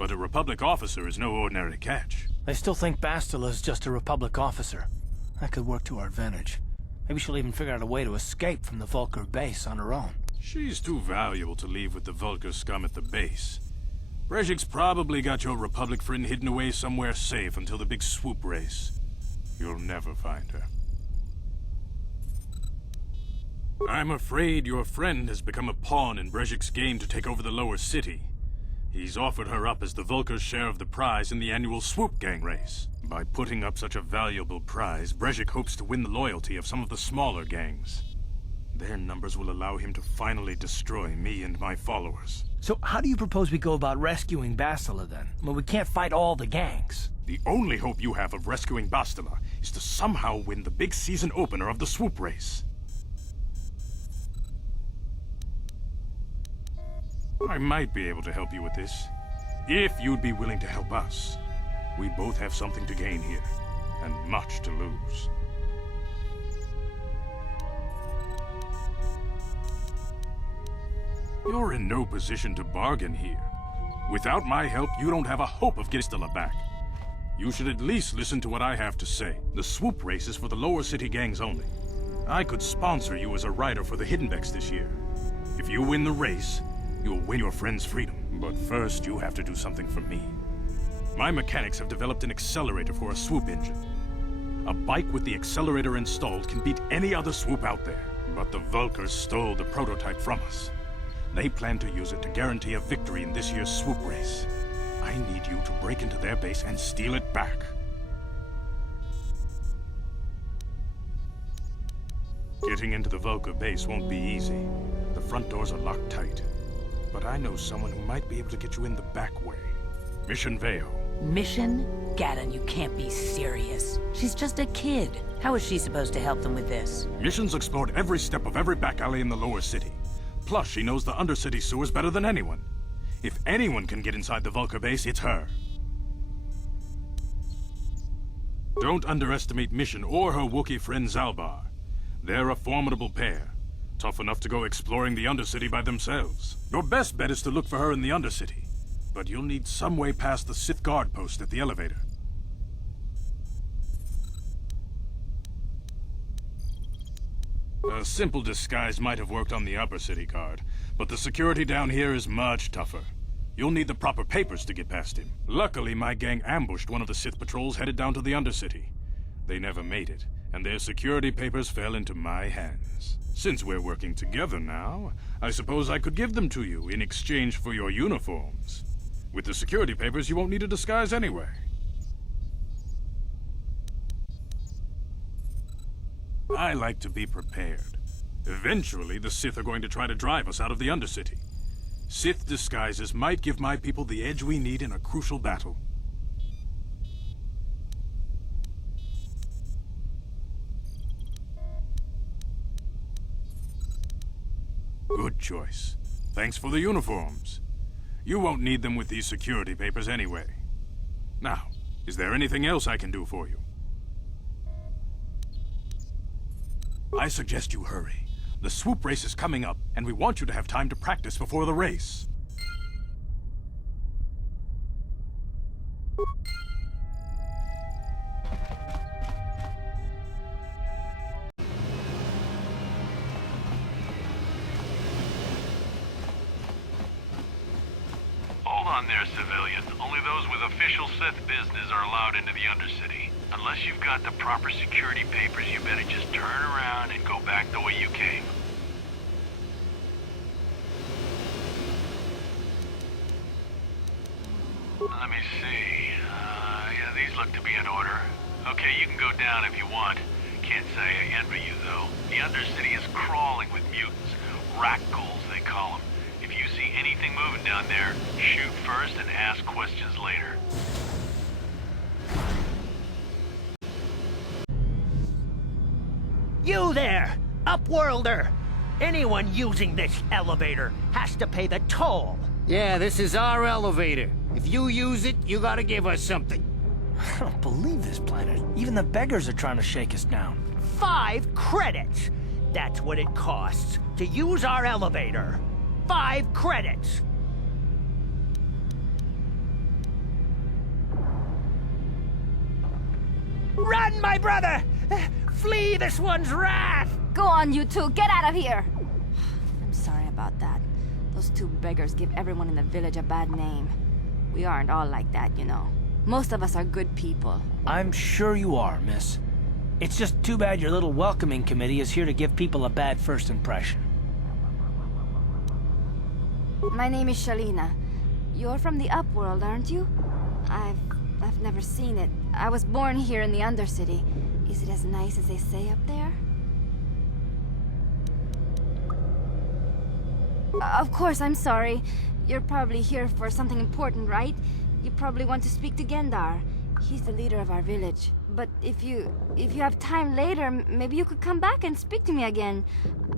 But a Republic officer is no ordinary catch. I still think Bastila's just a Republic officer. That could work to our advantage. Maybe she'll even figure out a way to escape from the Vulcar base on her own. She's too valuable to leave with the Vulcar scum at the base. Brezhik's probably got your Republic friend hidden away somewhere safe until the big swoop race. You'll never find her. I'm afraid your friend has become a pawn in Brezhik's game to take over the lower city. He's offered her up as the Vulcar's share of the prize in the annual swoop gang race. By putting up such a valuable prize, Brezhik hopes to win the loyalty of some of the smaller gangs. Their numbers will allow him to finally destroy me and my followers. So how do you propose we go about rescuing Bastila then? Well, we can't fight all the gangs. The only hope you have of rescuing Bastila is to somehow win the big season opener of the swoop race. I might be able to help you with this, if you'd be willing to help us. We both have something to gain here, and much to lose. You're in no position to bargain here. Without my help, you don't have a hope of getting Bastila back. You should at least listen to what I have to say. The swoop race is for the lower city gangs only. I could sponsor you as a rider for the Hiddenbecks this year. If you win the race, you'll win your friend's freedom. But first, you have to do something for me. My mechanics have developed an accelerator for a swoop engine. A bike with the accelerator installed can beat any other swoop out there. But the Vulcars stole the prototype from us. They plan to use it to guarantee a victory in this year's swoop race. I need you to break into their base and steal it back. Getting into the Vulcar base won't be easy. The front doors are locked tight. But I know someone who might be able to get you in the back way. Mission Veo. Mission? Gaddon, you can't be serious. She's just a kid. How is she supposed to help them with this? Mission's explored every step of every back alley in the lower city. Plus, she knows the undercity sewers better than anyone. If anyone can get inside the Vulcar base, it's her. Don't underestimate Mission or her Wookiee friend Zalbar. They're a formidable pair. Tough enough to go exploring the Undercity by themselves. Your best bet is to look for her in the Undercity. But you'll need some way past the Sith guard post at the elevator. A simple disguise might have worked on the Upper City guard, but the security down here is much tougher. You'll need the proper papers to get past him. Luckily, my gang ambushed one of the Sith patrols headed down to the Undercity. They never made it, and their security papers fell into my hands. Since we're working together now, I suppose I could give them to you in exchange for your uniforms. With the security papers, you won't need a disguise anyway. I like to be prepared. Eventually, the Sith are going to try to drive us out of the Undercity. Sith disguises might give my people the edge we need in a crucial battle. Good choice. Thanks for the uniforms. You won't need them with these security papers anyway. Now, is there anything else I can do for you? I suggest you hurry. The swoop race is coming up, and we want you to have time to practice before the race. Hold on there, civilian. Only those with official Sith business are allowed into the Undercity. Unless you've got the proper security papers, you better just turn around and go back the way you came. Let me see. Yeah, these look to be in order. Okay, you can go down if you want. Can't say I envy you, though. The Undercity is crawling with mutants. Rat ghouls, they call them. If you see anything moving down there, shoot first and ask questions later. You there, Upworlder! Anyone using this elevator has to pay the toll. Yeah, this is our elevator. If you use it, you gotta give us something. I don't believe this planet. Even the beggars are trying to shake us down. 5 credits! That's what it costs to use our elevator. 5 credits! defend my brother! Flee this one's wrath! Go on, you two, get out of here! I'm sorry about that. Those two beggars give everyone in the village a bad name. We aren't all like that, you know. Most of us are good people. I'm sure you are, miss. It's just too bad your little welcoming committee is here to give people a bad first impression. My name is Shalina. You're from the Upworld, aren't you? I've never seen it. I was born here in the Undercity. Is it as nice as they say up there? Of course, I'm sorry. You're probably here for something important, right? You probably want to speak to Gendar. He's the leader of our village. But if you have time later, maybe you could come back and speak to me again.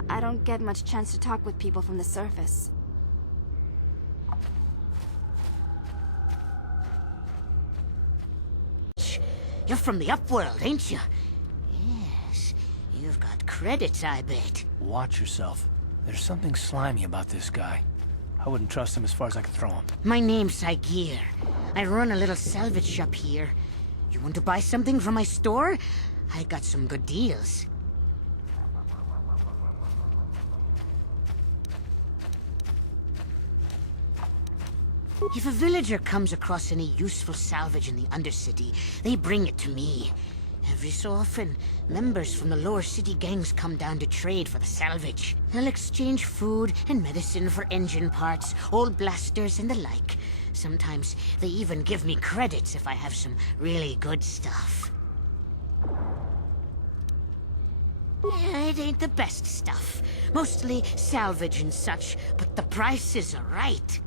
I don't get much chance to talk with people from the surface. You're from the Upworld, ain't you? Yes. You've got credits, I bet. Watch yourself. There's something slimy about this guy. I wouldn't trust him as far as I could throw him. My name's Saigir. I run a little salvage shop here. You want to buy something from my store? I got some good deals. If a villager comes across any useful salvage in the Undercity, they bring it to me. Every so often, members from the lower city gangs come down to trade for the salvage. They'll exchange food and medicine for engine parts, old blasters and the like. Sometimes they even give me credits if I have some really good stuff. Yeah, it ain't the best stuff. Mostly salvage and such, but the prices are right.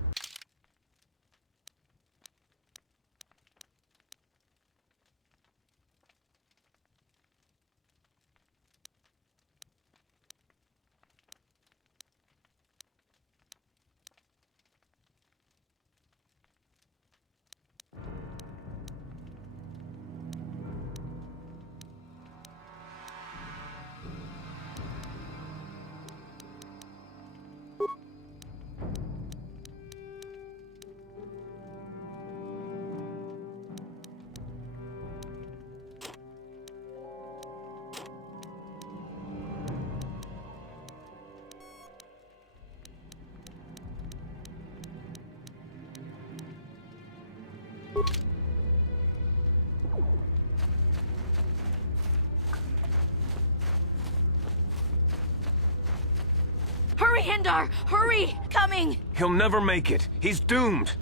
Hurry, Hindar! Hurry! Coming! He'll never make it. He's doomed.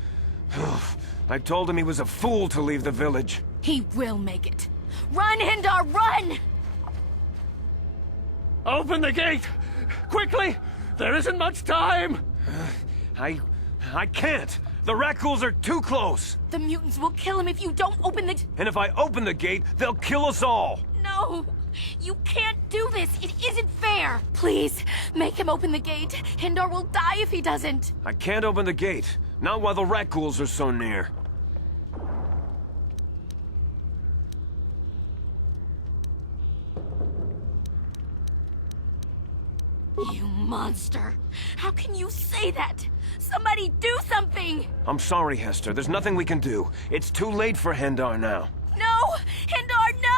I told him he was a fool to leave the village. He will make it. Run, Hindar, run! Open the gate! Quickly! There isn't much time! I can't! The Rakghouls are too close! The mutants will kill him if you don't open the... And if I open the gate, they'll kill us all! No! You can't do this! It isn't fair! Please, make him open the gate. Hindar will die if he doesn't. I can't open the gate. Not while the Rakghouls are so near. You monster! How can you say that? Somebody do something! I'm sorry, Hester. There's nothing we can do. It's too late for Hendar now. No! Hindar, no!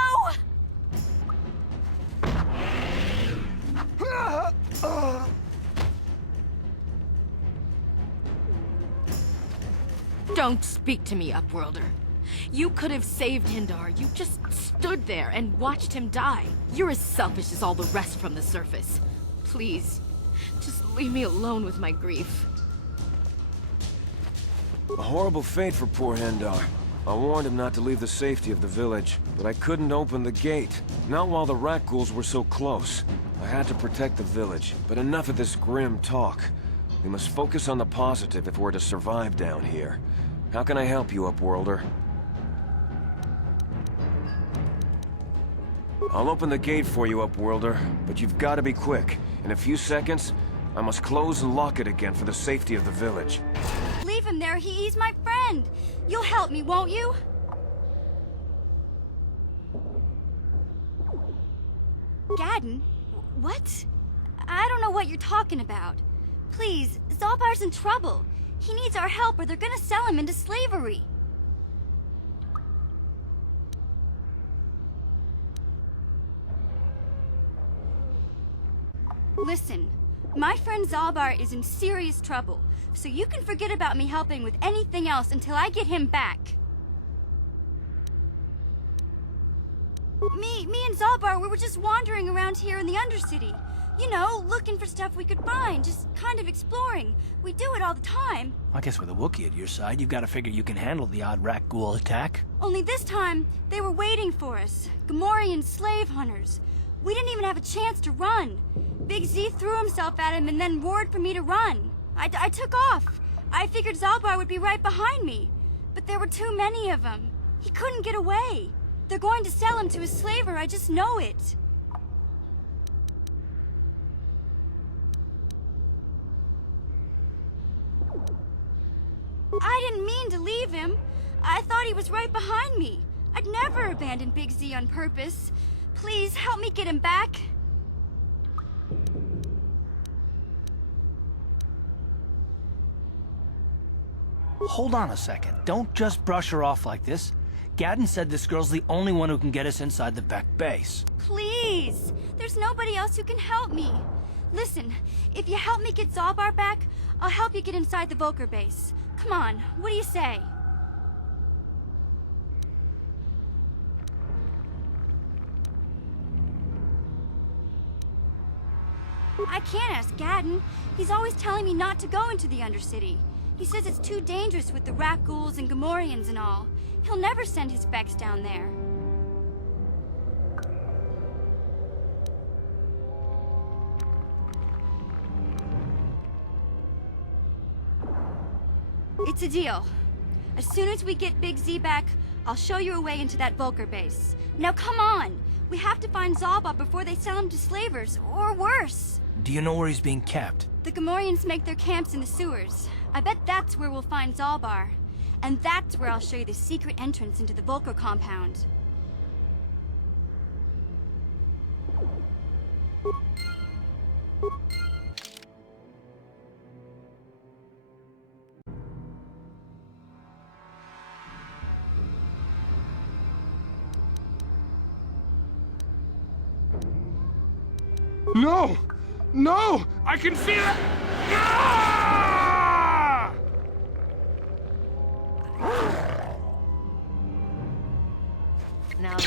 Don't speak to me, Upworlder. You could have saved Hindar. You just stood there and watched him die. You're as selfish as all the rest from the surface. Please, just leave me alone with my grief. A horrible fate for poor Hendar. I warned him not to leave the safety of the village, but I couldn't open the gate. Not while the Rakghouls were so close. I had to protect the village, but enough of this grim talk. We must focus on the positive if we're to survive down here. How can I help you, Upworlder? I'll open the gate for you, Upworlder, but you've got to be quick. In a few seconds, I must close and lock it again for the safety of the village. Leave him there. He's my friend. You'll help me, won't you? Gadden? What? I don't know what you're talking about. Please, Zalbar's in trouble. He needs our help or they're gonna sell him into slavery. Listen, my friend Zalbar is in serious trouble, so you can forget about me helping with anything else until I get him back. Me and Zalbar, we were just wandering around here in the Undercity. You know, looking for stuff we could find, just kind of exploring. We do it all the time. I guess with a Wookiee at your side, you've got to figure you can handle the odd rat ghoul attack. Only this time, they were waiting for us. Gamorrean slave hunters. We didn't even have a chance to run. Big Z threw himself at him and then roared for me to run. I took off. I figured Zalbar would be right behind me. But there were too many of them. He couldn't get away. They're going to sell him to a slaver, I just know it. I didn't mean to leave him. I thought he was right behind me. I'd never abandon Big Z on purpose. Please, help me get him back. Hold on a second. Don't just brush her off like this. Gadden said this girl's the only one who can get us inside the Vec base. Please! There's nobody else who can help me. Listen, if you help me get Zalbar back, I'll help you get inside the Volker base. Come on, what do you say? I can't ask Gadden. He's always telling me not to go into the Undercity. He says it's too dangerous with the rat ghouls and Gamorreans and all. He'll never send his Vex down there. It's a deal. As soon as we get Big Z back, I'll show you a way into that Volker base. Now come on! We have to find Zalbar before they sell him to slavers, or worse. Do you know where he's being kept? The Gamorreans make their camps in the sewers. I bet that's where we'll find Zalbar. And that's where I'll show you the secret entrance into the Volker compound. No! No! I can feel it! Ah! Now,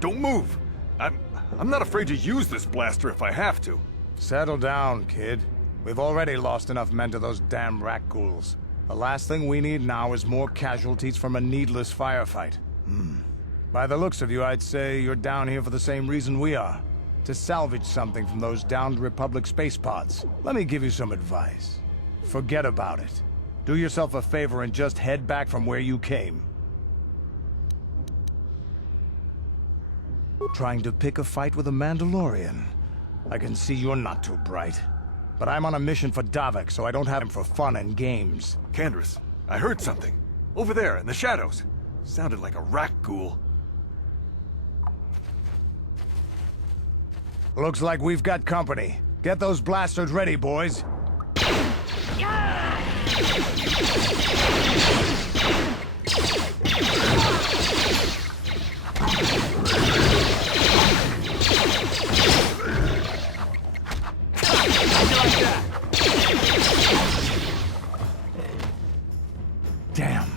Don't move! I'm not afraid to use this blaster if I have to. Settle down, kid. We've already lost enough men to those damn rat ghouls. The last thing we need now is more casualties from a needless firefight. By the looks of you, I'd say you're down here for the same reason we are. To salvage something from those downed Republic space pods. Let me give you some advice. Forget about it. Do yourself a favor and just head back from where you came. Trying to pick a fight with a Mandalorian. I can see you're not too bright. But I'm on a mission for Davik, so I don't have him for fun and games. Candace, I heard something. Over there, in the shadows. Sounded like a rat ghoul. Looks like we've got company. Get those blasters ready, boys. Damn.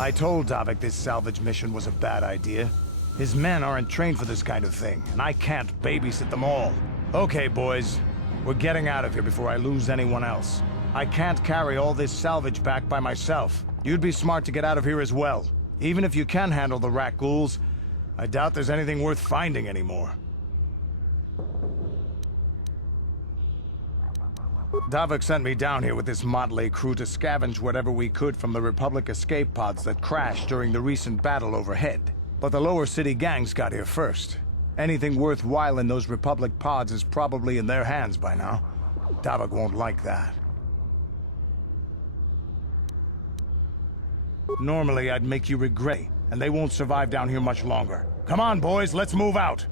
I told Davik this salvage mission was a bad idea. His men aren't trained for this kind of thing, and I can't babysit them all. Okay, boys. We're getting out of here before I lose anyone else. I can't carry all this salvage back by myself. You'd be smart to get out of here as well. Even if you can handle the rat ghouls, I doubt there's anything worth finding anymore. Davik sent me down here with this motley crew to scavenge whatever we could from the Republic escape pods that crashed during the recent battle overhead. But the lower city gangs got here first. Anything worthwhile in those Republic pods is probably in their hands by now. Davik won't like that. Normally, I'd make you regret it, and they won't survive down here much longer. Come on, boys, let's move out!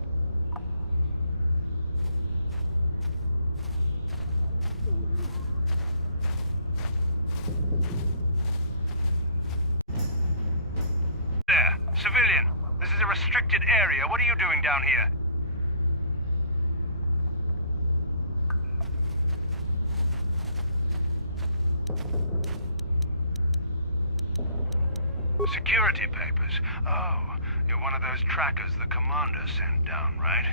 There, civilian. This is a restricted area. What are you doing down here? Security papers. Oh, you're one of those trackers the commander sent down, right?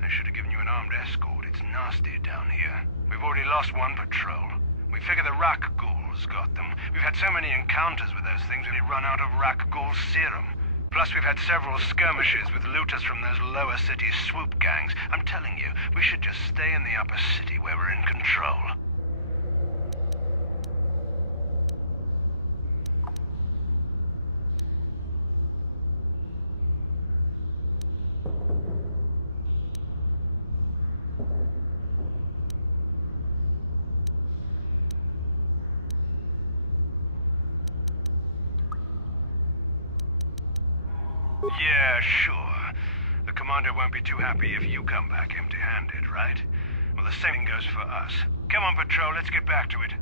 They should have given you an armed escort. It's nasty down here. We've already lost one patrol. We figure the Rak ghouls got them. We've had so many encounters with those things, we've run out of Rak ghoul serum. Plus, we've had several skirmishes with looters from those lower city swoop gangs. I'm telling you, we should just stay in the upper city where we're in control. Yeah, sure. The commander won't be too happy if you come back empty-handed, right? Well, the same goes for us. Come on, Patrol, let's get back to it.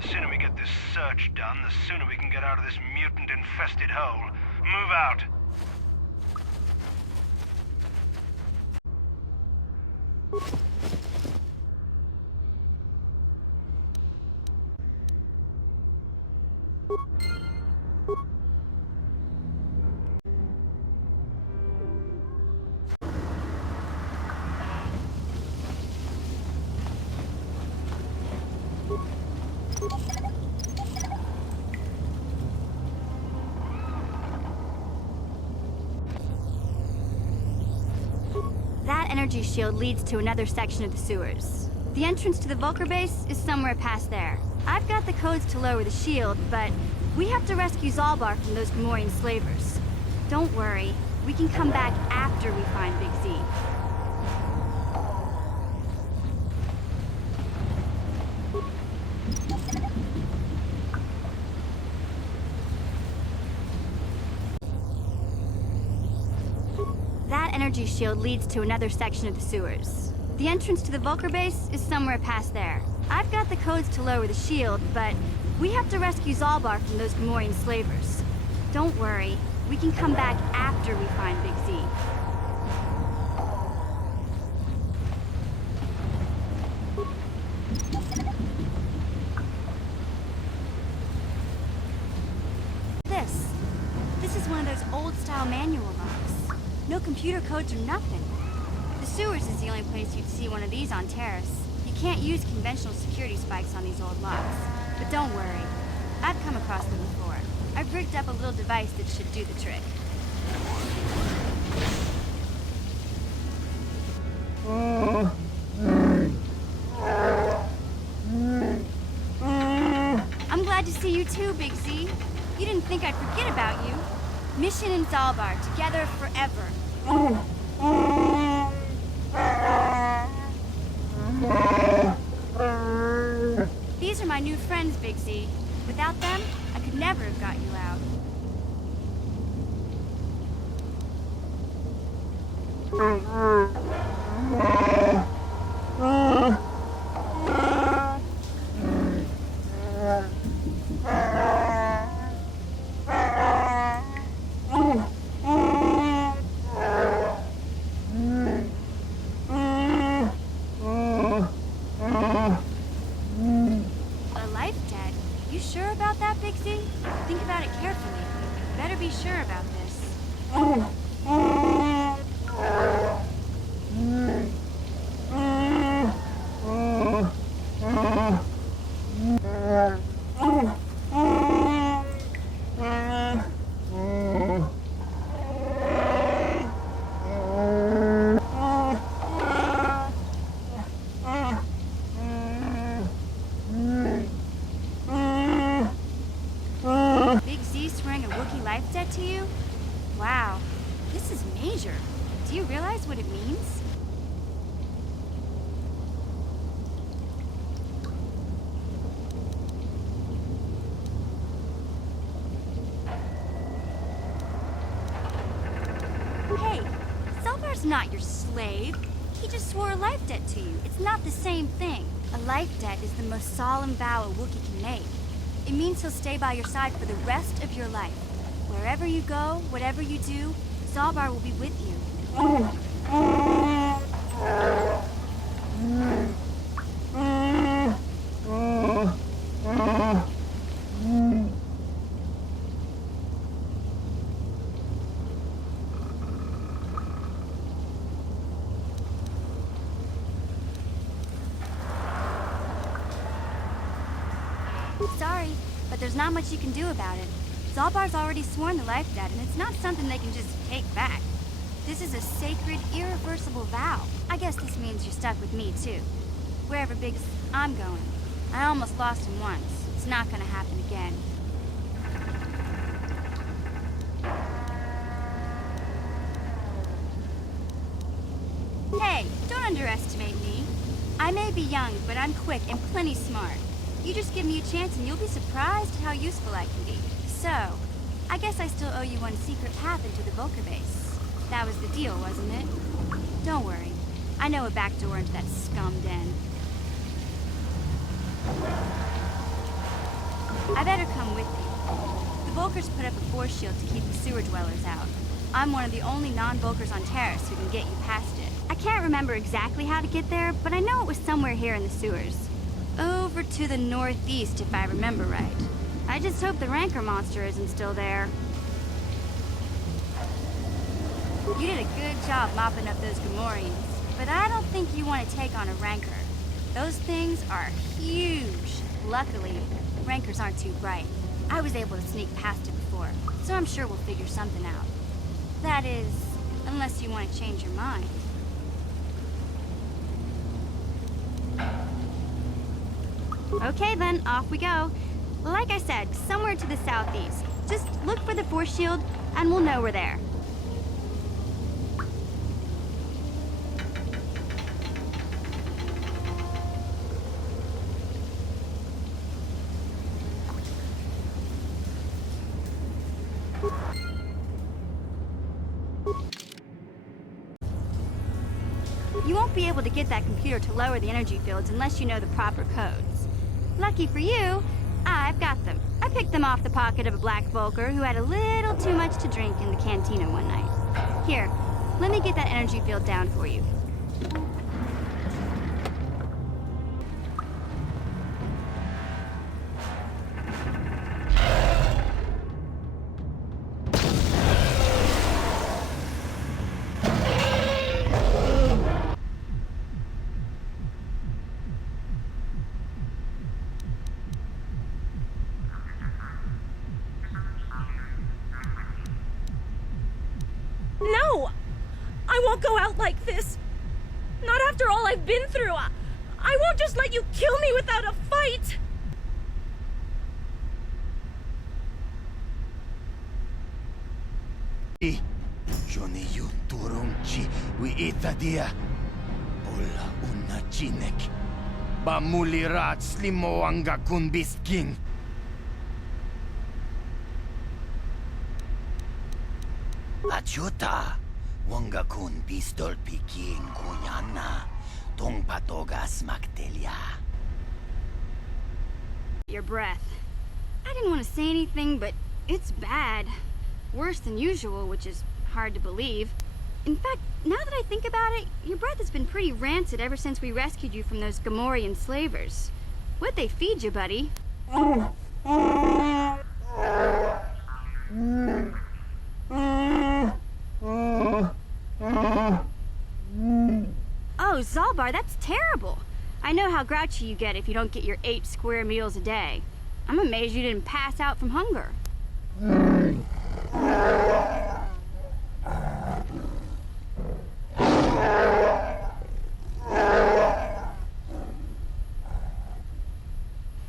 The sooner we get this search done, the sooner we can get out of this mutant-infested hole. Move out! That energy shield leads to another section of the sewers. The entrance to the Vulker base is somewhere past there. I've got the codes to lower the shield, but we have to rescue Zalbar from those Gamorrean slavers. Don't worry, we can come back after we find Big Z. That energy shield leads to another section of the sewers. The entrance to the Vulker base is somewhere past there. I've got the codes to lower the shield, but we have to rescue Zalbar from those Gamorrean slavers. Don't worry, we can come back after we find Big Z. This is one of those old-style manual locks. No computer codes or nothing. The sewers is the only place you'd see one of these on Terrace. You can't use conventional security spikes on these old locks. But don't worry, I've come across them before. I've rigged up a little device that should do the trick. I'm glad to see you too, Big Z. You didn't think I'd forget about you. Mission and Zalbar, together forever. These are my new friends, Big Z. Without them, I could never have got you out. A life debt? You sure about that, Big Z? Think about it carefully. You better be sure about this. Big Z swearing a Wookiee life debt to you? Wow, this is major. Do you realize what it means? Hey, Zelbar's not your slave. He just swore a life debt to you. It's not the same thing. A life debt is the most solemn vow a Wookiee can make. It means he'll stay by your side for the rest of your life. Wherever you go, whatever you do, Zalbar will be with you. Sorry, but there's not much you can do about it. Zalbar's already sworn the life debt, and it's not something they can just take back. This is a sacred, irreversible vow. I guess this means you're stuck with me, too. Wherever Biggs, I'm going. I almost lost him once. It's not gonna happen again. Hey, don't underestimate me. I may be young, but I'm quick and plenty smart. You just give me a chance and you'll be surprised at how useful I can be. So, I guess I still owe you one secret path into the Vulcar base. That was the deal, wasn't it? Don't worry. I know a back door into that scum den. I better come with you. The Vulcars put up a force shield to keep the sewer dwellers out. I'm one of the only non-Vulcars on Terrace who can get you past it. I can't remember exactly how to get there, but I know it was somewhere here in the sewers. Over to the northeast, if I remember right. I just hope the Rancor monster isn't still there. You did a good job mopping up those Gamorreans, but I don't think you want to take on a Rancor. Those things are huge. Luckily, Rancors aren't too bright. I was able to sneak past it before, so I'm sure we'll figure something out. That is, unless you want to change your mind. Okay then, off we go. Like I said, somewhere to the southeast. Just look for the force shield, and we'll know we're there. You won't be able to get that computer to lower the energy fields unless you know the proper codes. Lucky for you, I've got them. I picked them off the pocket of a black Vulcar who had a little too much to drink in the cantina one night. Here, let me get that energy field down for you. No! I won't go out like this. Not after all I've been through. I won't just let you kill me without a fight. Johnny you turunchi we itadia. Ola una chinek. Bamulirat slimo anga kun bisking. Achuta, wanga kun pistol pikin kunyana, tong patogas magtelia. Your breath. I didn't want to say anything, but it's bad. Worse than usual, which is hard to believe. In fact, now that I think about it, your breath has been pretty rancid ever since we rescued you from those Gamorrean slavers. What'd they feed you, buddy? Oh, Zalbar, that's terrible. I know how grouchy you get if you don't get your 8 square meals a day. I'm amazed you didn't pass out from hunger.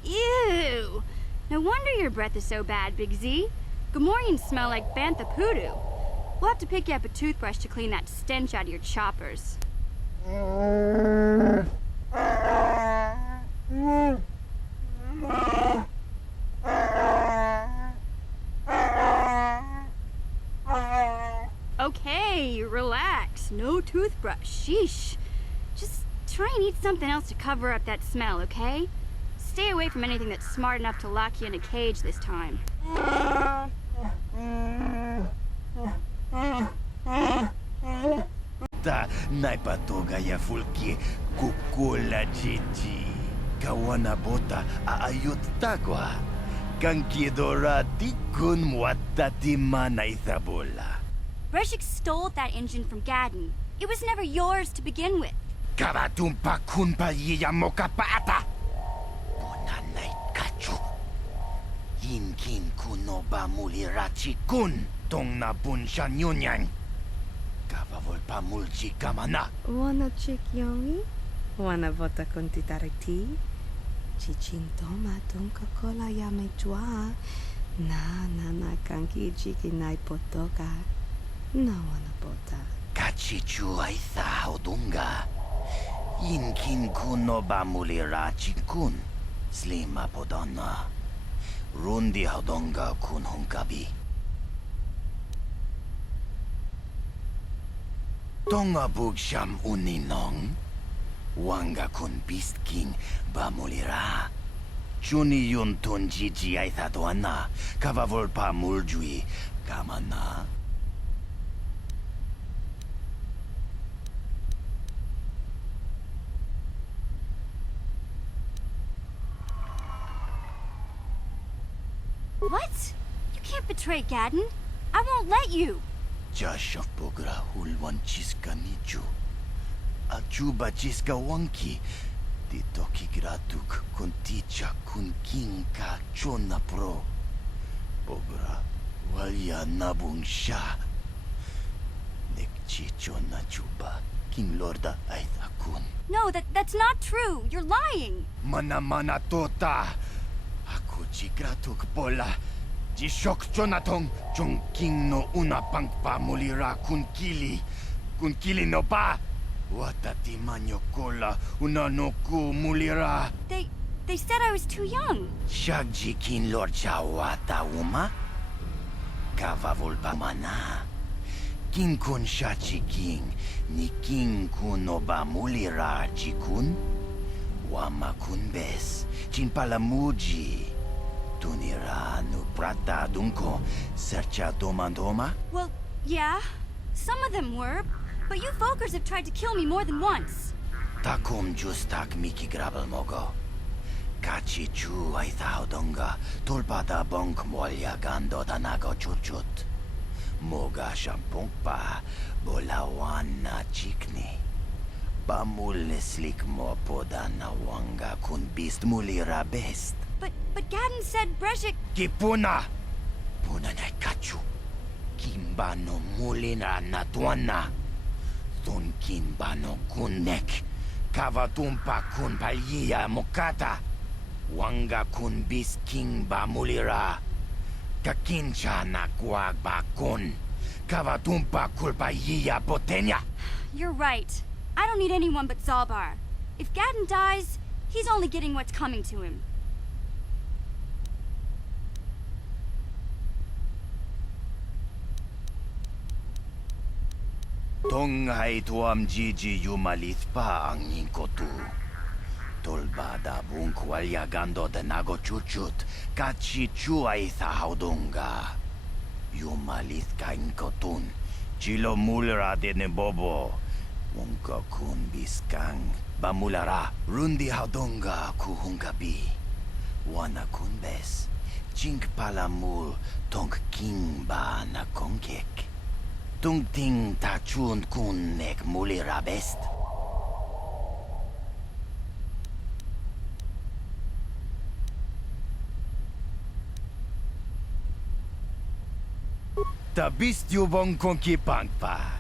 Ew! No wonder your breath is so bad, Big Z. Gamorreans smell like bantha poodoo. We'll have to pick you up a toothbrush to clean that stench out of your choppers. Okay, relax. No toothbrush. Sheesh. Just try and eat something else to cover up that smell, okay? Stay away from anything that's smart enough to lock you in a cage this time. Ta naipatogaya fulki kukula jiji. Kawana bota aayut tagwa. Kankidora tikun muatati manaithabola. Breshik stole that engine from Gadden. It was never yours to begin with. Kavatumpa kunpa yiya mokapaata. Bonanay kachu. Yinkin kunoba mulirachi kun. Tong na bunshan yunyang. Kavavolpa mulchi kamana. Wanna chick yongi? Wanna vota con titariti? Chichintoma tonka kola yame chua. Na kanki chiki nai potoka. Na wanna bota. Kachichu aitha hodunga. Yinkin kunoba mulirachi kun. Slima podonna. Rundi hodonga kun hunkabi. Tonga bugsham uninong. Wanga kun beast king bamulira. Chuni yun tun jiji aithadoana. Kavavolpa muljui kamana. What? You can't betray Gadden. I won't let you. Jashak bogra hulwan chiska nichu. Achuba chiska wanki. Titoki gratuk konticha kun king ka chona pro. Bogra walya nabung sha. Nekchi chona chuba. King lorda aithakun. No, that's not true. You're lying. Mana tota. Aku chigratuk bola. Jishok chonatong chong king no una pangpa mulira kunkili. Kunkili no pa. Watati manyo kola una no ku mulira. They said I was too young. Shagji kin lord chawata uma. Kavavulpa mana. King kun shachi king. Ni king kun oba mulira jikun. Wama kun bes. Chin palamuji. Tunira nu prata dunko. Sercha domandoma? Well, yeah. Some of them were. But you folkers have tried to kill me more than once. Takum justak miki grabel mogo. Kachi chu aithaudonga. Tulpada bonk molya gando danago chuchut. Moga shampongpa. Bolawana chikni. Bamul slik mo podana wanga kun beast mulira best. But Gadden said Breshik... Kipuna! Puna na kachu. Kimba no mulina natuana. Thun kimba no kunek. Kavatumpa kun palya mokata. Wanga kun bis kimba mulira. Kakincha na kuagba kun. Kavatumpa kulpaya potenya. You're right. I don't need anyone but Zalbar. If Gadden dies, he's only getting what's coming to him. Tonghai tuam jiji yumalit pa ang inkotu. Tolbada bunk walyagando de nago chuchut. Kachi chuay haudunga. Yumalit ka inkotun. Chilo mulra de nebobo. Munka kun biskang. Bamulara. Rundi haudunga kuhungabi. Wana kun bes. Chink palamul tong king ba na konkek. Tung ting ta chun kun nek mulira best. Ta bist yubong konki pangpa.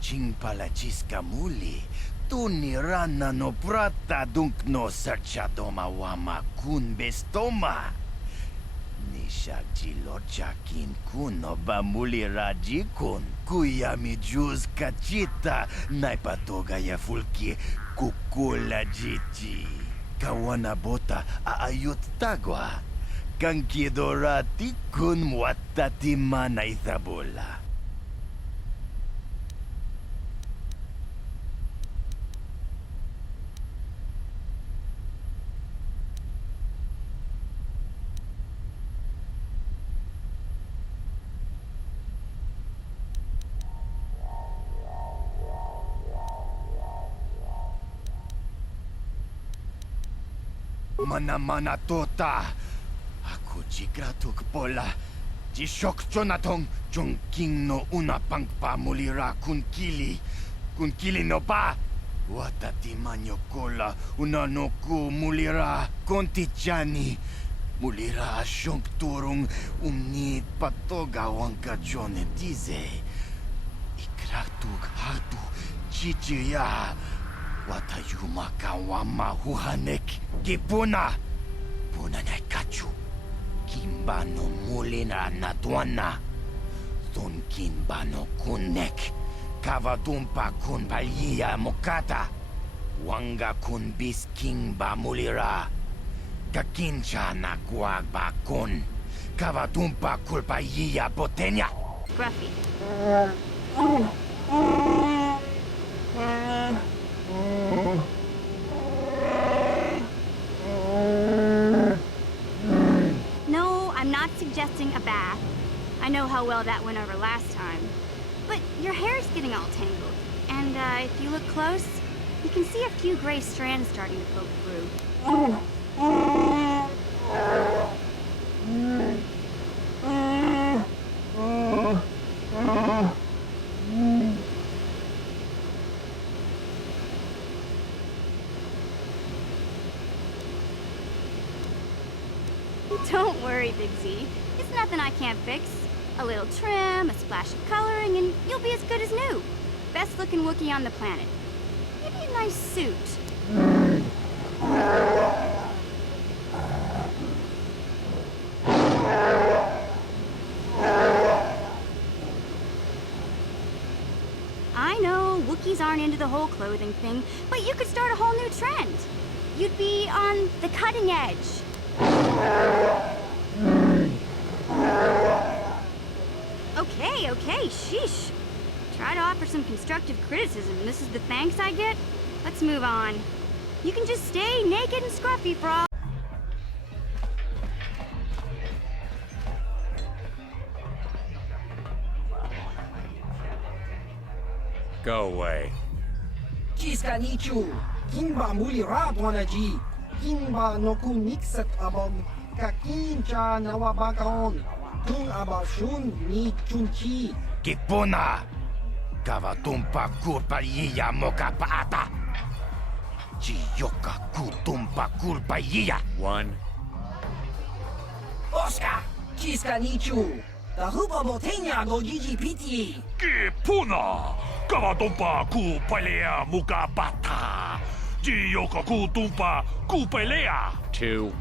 Ching pala chiska muli. Tuni rana no prata dunk no sercha doma wama kun bestoma. Nishagji lochakin kun no bamuli raji kun. Kuyami juz kachita. Naipatoga ya fulki kukula jiji. Kawana bota aayut tagwa. Kankidorati kun muatati manaithabola. Mana tota. Aku jigratuk pola. Jishok Jonatong Jong King no una pangpa mulira kun kili no ba. Watati manyokola una no ku mulira konti chani. Mulira shonk turung umni patoga wanka jone dize. Ikratuk hatu chichiya. Watayuma kawama huhanek kipuna. Puna na kachu. Kimba no mulina natuana. Thun kimba no kunek. Kavadumpa kun palia mokata. Wanga kun bis kimba mulira. Kakincha na guagba kun. Kavadumpa kulpaia botenya. Gruffy. No, I'm not suggesting a bath. I know how well that went over last time. But your hair's getting all tangled. And if you look close, you can see a few gray strands starting to poke through. Don't worry, Big Z. It's nothing I can't fix. A little trim, a splash of coloring, and you'll be as good as new. Best looking Wookiee on the planet. Maybe a nice suit. I know, Wookiees aren't into the whole clothing thing, but you could start a whole new trend. You'd be on the cutting edge. Okay, sheesh. Try to offer some constructive criticism, and this is the thanks I get? Let's move on. You can just stay naked and scruffy for all... Go away. Chiska nichu. Kimba muli radwanaji. Kimba no kunikset abog. Kakincha nawabakon. Tung abashun ni chunchi. Kipuna. Kavatumpa kurpaia mokapaata. Chiyoka kutumpa kurpaia. One. Oscar. Chiska nichu. Tahupa botenya no GGPT. Kipuna. Kavatumpa kupalea mukabata. Jiyoka kutumpa kupelea. Two.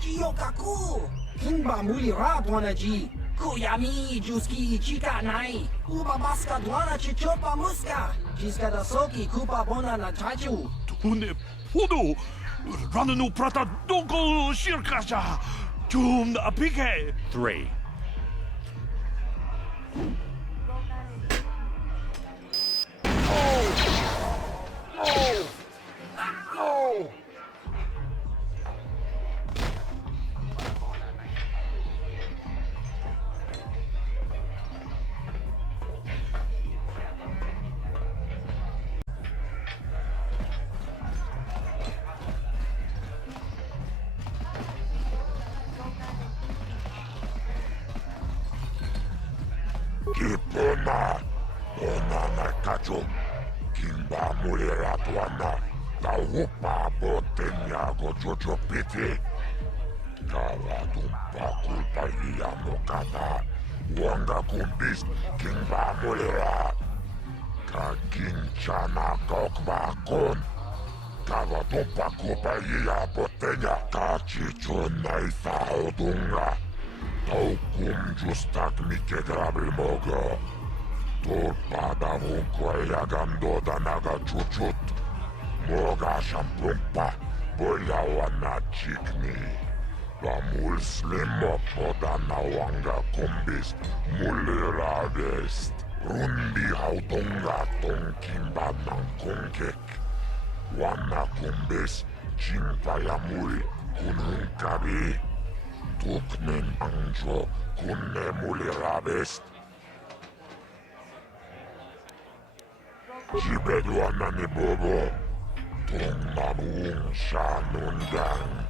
Jiyokaku. Kimba muli radwanaji. Kuyami juski chika nai. Uba baska dwana chichopa muska. Chiska da soki kupa bona na chachu. Tune pudu. Rananu prata donko shirkasha. Tum apike. Three. No! Kipuna, Onana Kacho, Kimba Mulera Tuana, Taupa Botenya Gojojo Piti, Kawadumpa Kulpaia Mokata, Wanga Kumbis, Kimba Mulera, Kakinchana Kokba Kon, Kawadumpa Kulpaia Botenya, Kachichona Isaodunga. Taukum justak mikedrabil mogo. Tulpa vunkoja gandoda naga chuchut. Moga shampumpa, bojawa na chikni. Va mul slimmo podana wanga kumbis, mulira vest. Rundi hautonga tonkimba nankongek. Wana kumbis, chimpa ya mul, kununkabi. Tuknen anjo kunne mulirabest. Jibeduana ni bobo. 동나무웅 샤눈강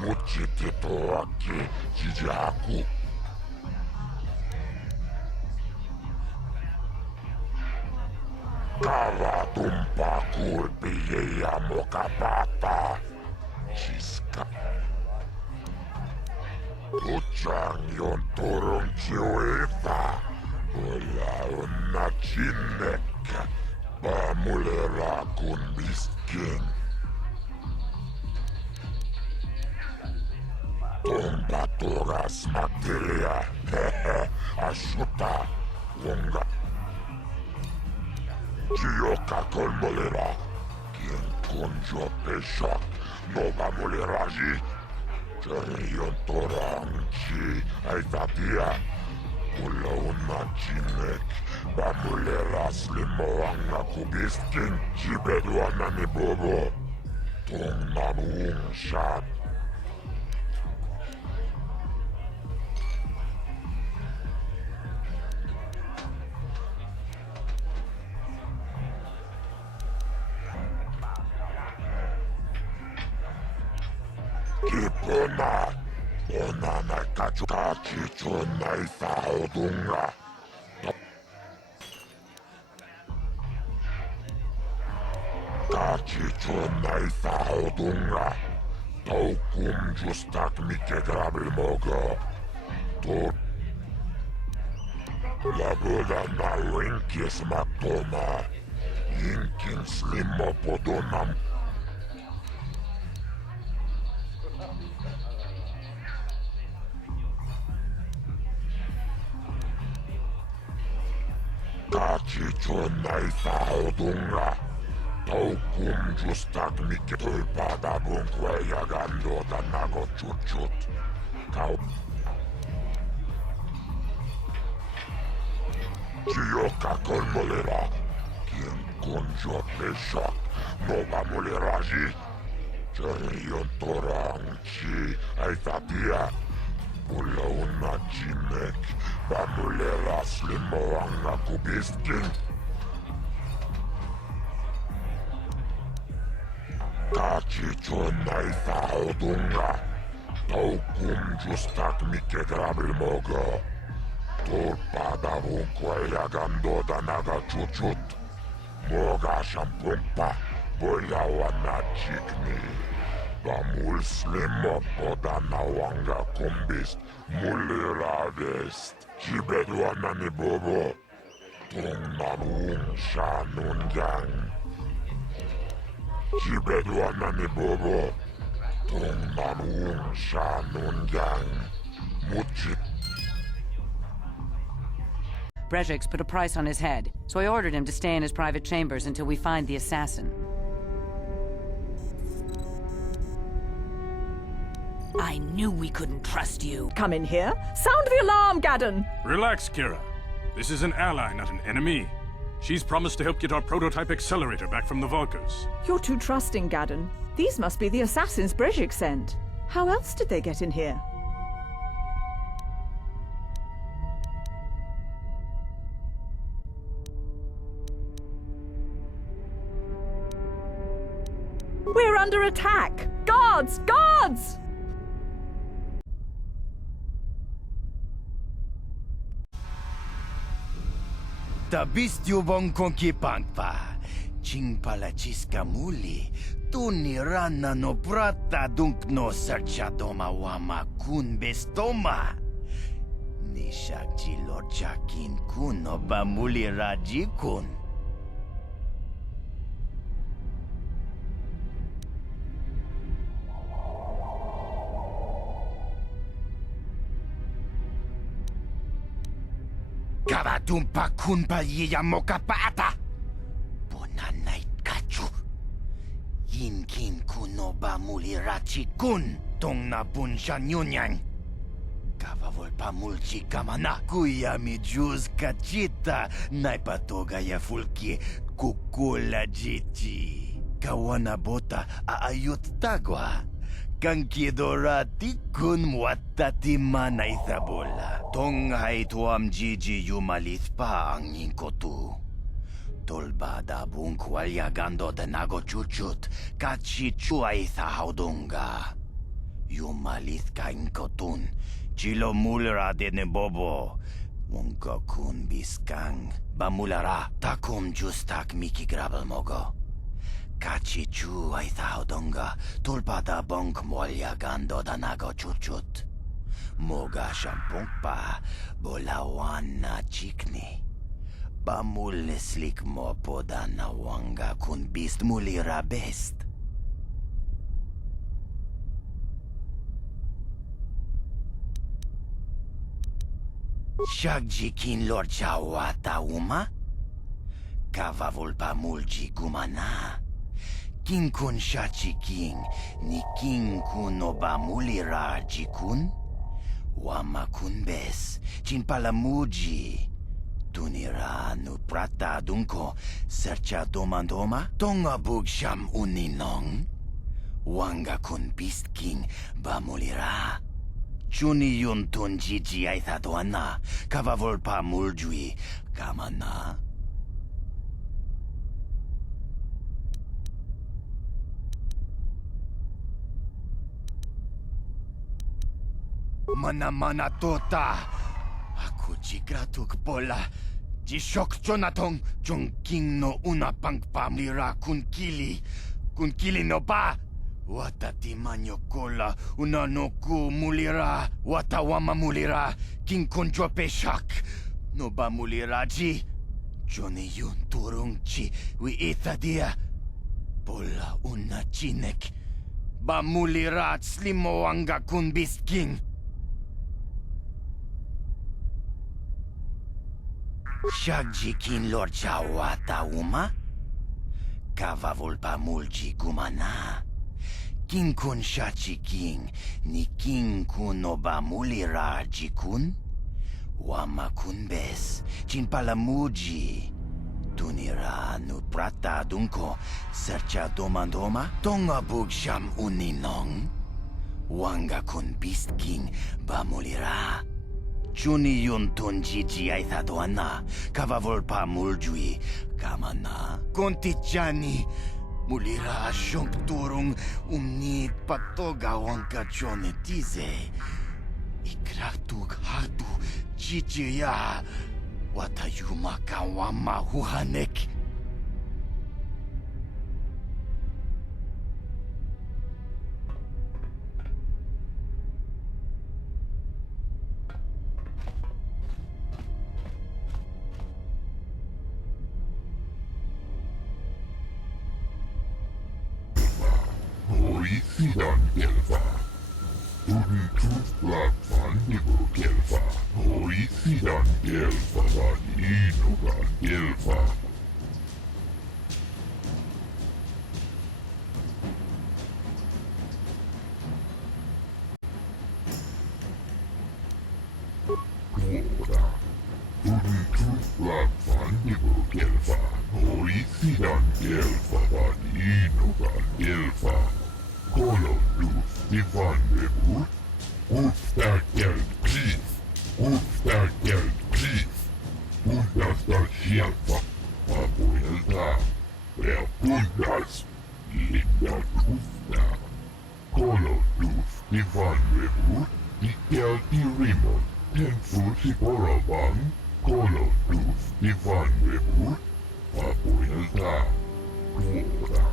무치티토아키 지지하쿠 Kala tumpa kulpiye ja mokapata. Siska. Tutsang yon turun ciuita. Ola onna cinnekkä. Pamulera kun miskin. Tumpa turas materia. Hehe. Asuta. Wonga. Chioka con molera. Quien conjo peshak. No va moleraji. Cherion torang chi. Aitatia. Ulla unna chinek. Va moleras limoanga kubiskin. Chibeduana ni bobo. Tongnamuung shat. Kipuna, onana kachukachi chunai saudunga. Kachi chunai saudunga. Taukum justak mike grabil mogo. Tot. Labuda na winkis matoma. Inkin slimo podonam. Kachi chunai saudunga. Taukum justak mike tulpada bunkweja gandota nago chuchut. Kau. Chioka con molera. Quien conjo peshak. Nova moleraji. Cherion torang chi. Aitatia. Ulla unna chinek. Vamuleras limoanga kubiskin. Kachi chunai saudunga. Taukum justak mike grabil mogo. Tulpada vunkweja gandoda naga chuchut. Moga shampumpa. Boyawana chikni. Vamul slimo podana wanga kumbist. Mulira vest. Chibeduana ni bobo. Tongnamuung shanungang. Chibeduana ni bobo. Tongnamuung shanungang. Muchit. Brejik's put a price on his head, so I ordered him to stay in his private chambers until we find the assassin. I knew we couldn't trust you. Come in here. Sound the alarm, Gaddon! Relax, Kira. This is an ally, not an enemy. She's promised to help get our prototype accelerator back from the Vulkars. You're too trusting, Gaddon. These must be the assassins Brejik sent. How else did they get in here? We're under attack! Guards! Guards! Tabistjubong konkipangpa. Chingpalachiska muli. Tunirana no prata dunk no sarchadoma wama kun bestoma. Nishakji lorchakin kun no bamuli raji kun. Kabatumpa kun palyiya mokapata. Bonanay kachu. Yinkin kuno ba mulirachi kun. Tong na bunshan yunyang. Kavavol pa mulchi kamana. Kuya mi juz kachita. Naipatoga ya fulki kukula jiti. Kawana bota aayut tagwa. Kankidorati kun watati manaithabola. Tonghay tuam jiji yumalit pa ang inkotu. Tolba da bunkwalya gando de nago chuchut, kachi chuaitha haudunga. Yumalith ka inkotun, chilo mulra de nebobo. Wonka kun biskang, bamulara, takum justak miki grabel mogo. Kachi chuaitha haudunga, tolba da bunk mwalya gando da nago chuchut. Moga shampungpa, bolawana chikni. Bamulislik mo poda na wanga kun bist mulira best. Shagjikin lord chawata uma? Kavavulpa mulji gumana. King kun shachi king, ni king kun oba mulira jikun? Wama kun bes, chin palamuji. Tunira nu prata dunko, sercha domandoma, tonga bug sham uninong. Wanga kun beast king, bamulira. Chuni yun tun jiji aitha doana, kavavolpa muljui, kamana. Mana tota. Aku jigratuk pola. Jishok Jonathan Jong King no una pangpa mira kun kili no ba. Watati manyokola una no ku mulira. Watawama mulira. King kun jope shak. No ba mulira ji. Johnny yun turung chi wi ithadia. Pola una chinek. Ba mulira slimo anga kun beast king. Shagjikin lord chawata uma? Kavavulpa mulji gumana. King kun shachi king, ni king kun oba mulira jikun? Wama kun bes, chin palamuji. Tunira nu prata dunko, sercha domandoma, tonga bug sham uninong. Wanga kun beast king, ba mulira. Chuni yun tun jiji aitha doana, kavavolpa muljui, kamana. Konti chani, mulira shonk turung umnit patoga wanka chone tize. Ikratuk hatu jiji ya, watayuma kawama huhanek. Sidan gelfa. Tut platman digo gelfa. Sidan gelfa van inogan gelfa. Tuoda. Tut platman digo gelfa. Sidan gelfa van inogan gelfa. Kolo luf divan rebut. Uppstärk eld, please. Uppstärk eld, please. Pundas ska hjälpa. Papoelta. Pundas. Linda tufta. Kolo luf divan rebut. Ikel i rimon. Tenfus i boravan. Kolo luf divan rebut. Papoelta. Tuoda.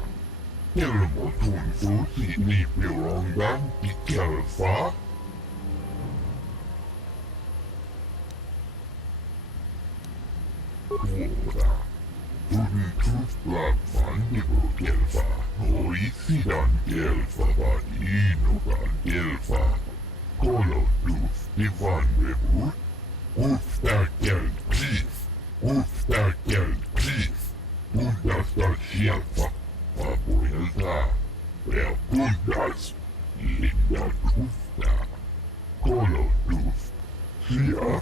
Elmo tunfus i nipirongan i kelfa. Tuoda. Tut platman digo gelfa. Sidan gelfa van inogan gelfa. Kolo luf divan rebut. Uppstärk eld, please. Uppstärk eld, please. Pundas ska hjälpa. Papoelta. Pundas. Linda tufta. Kolo luf. Fia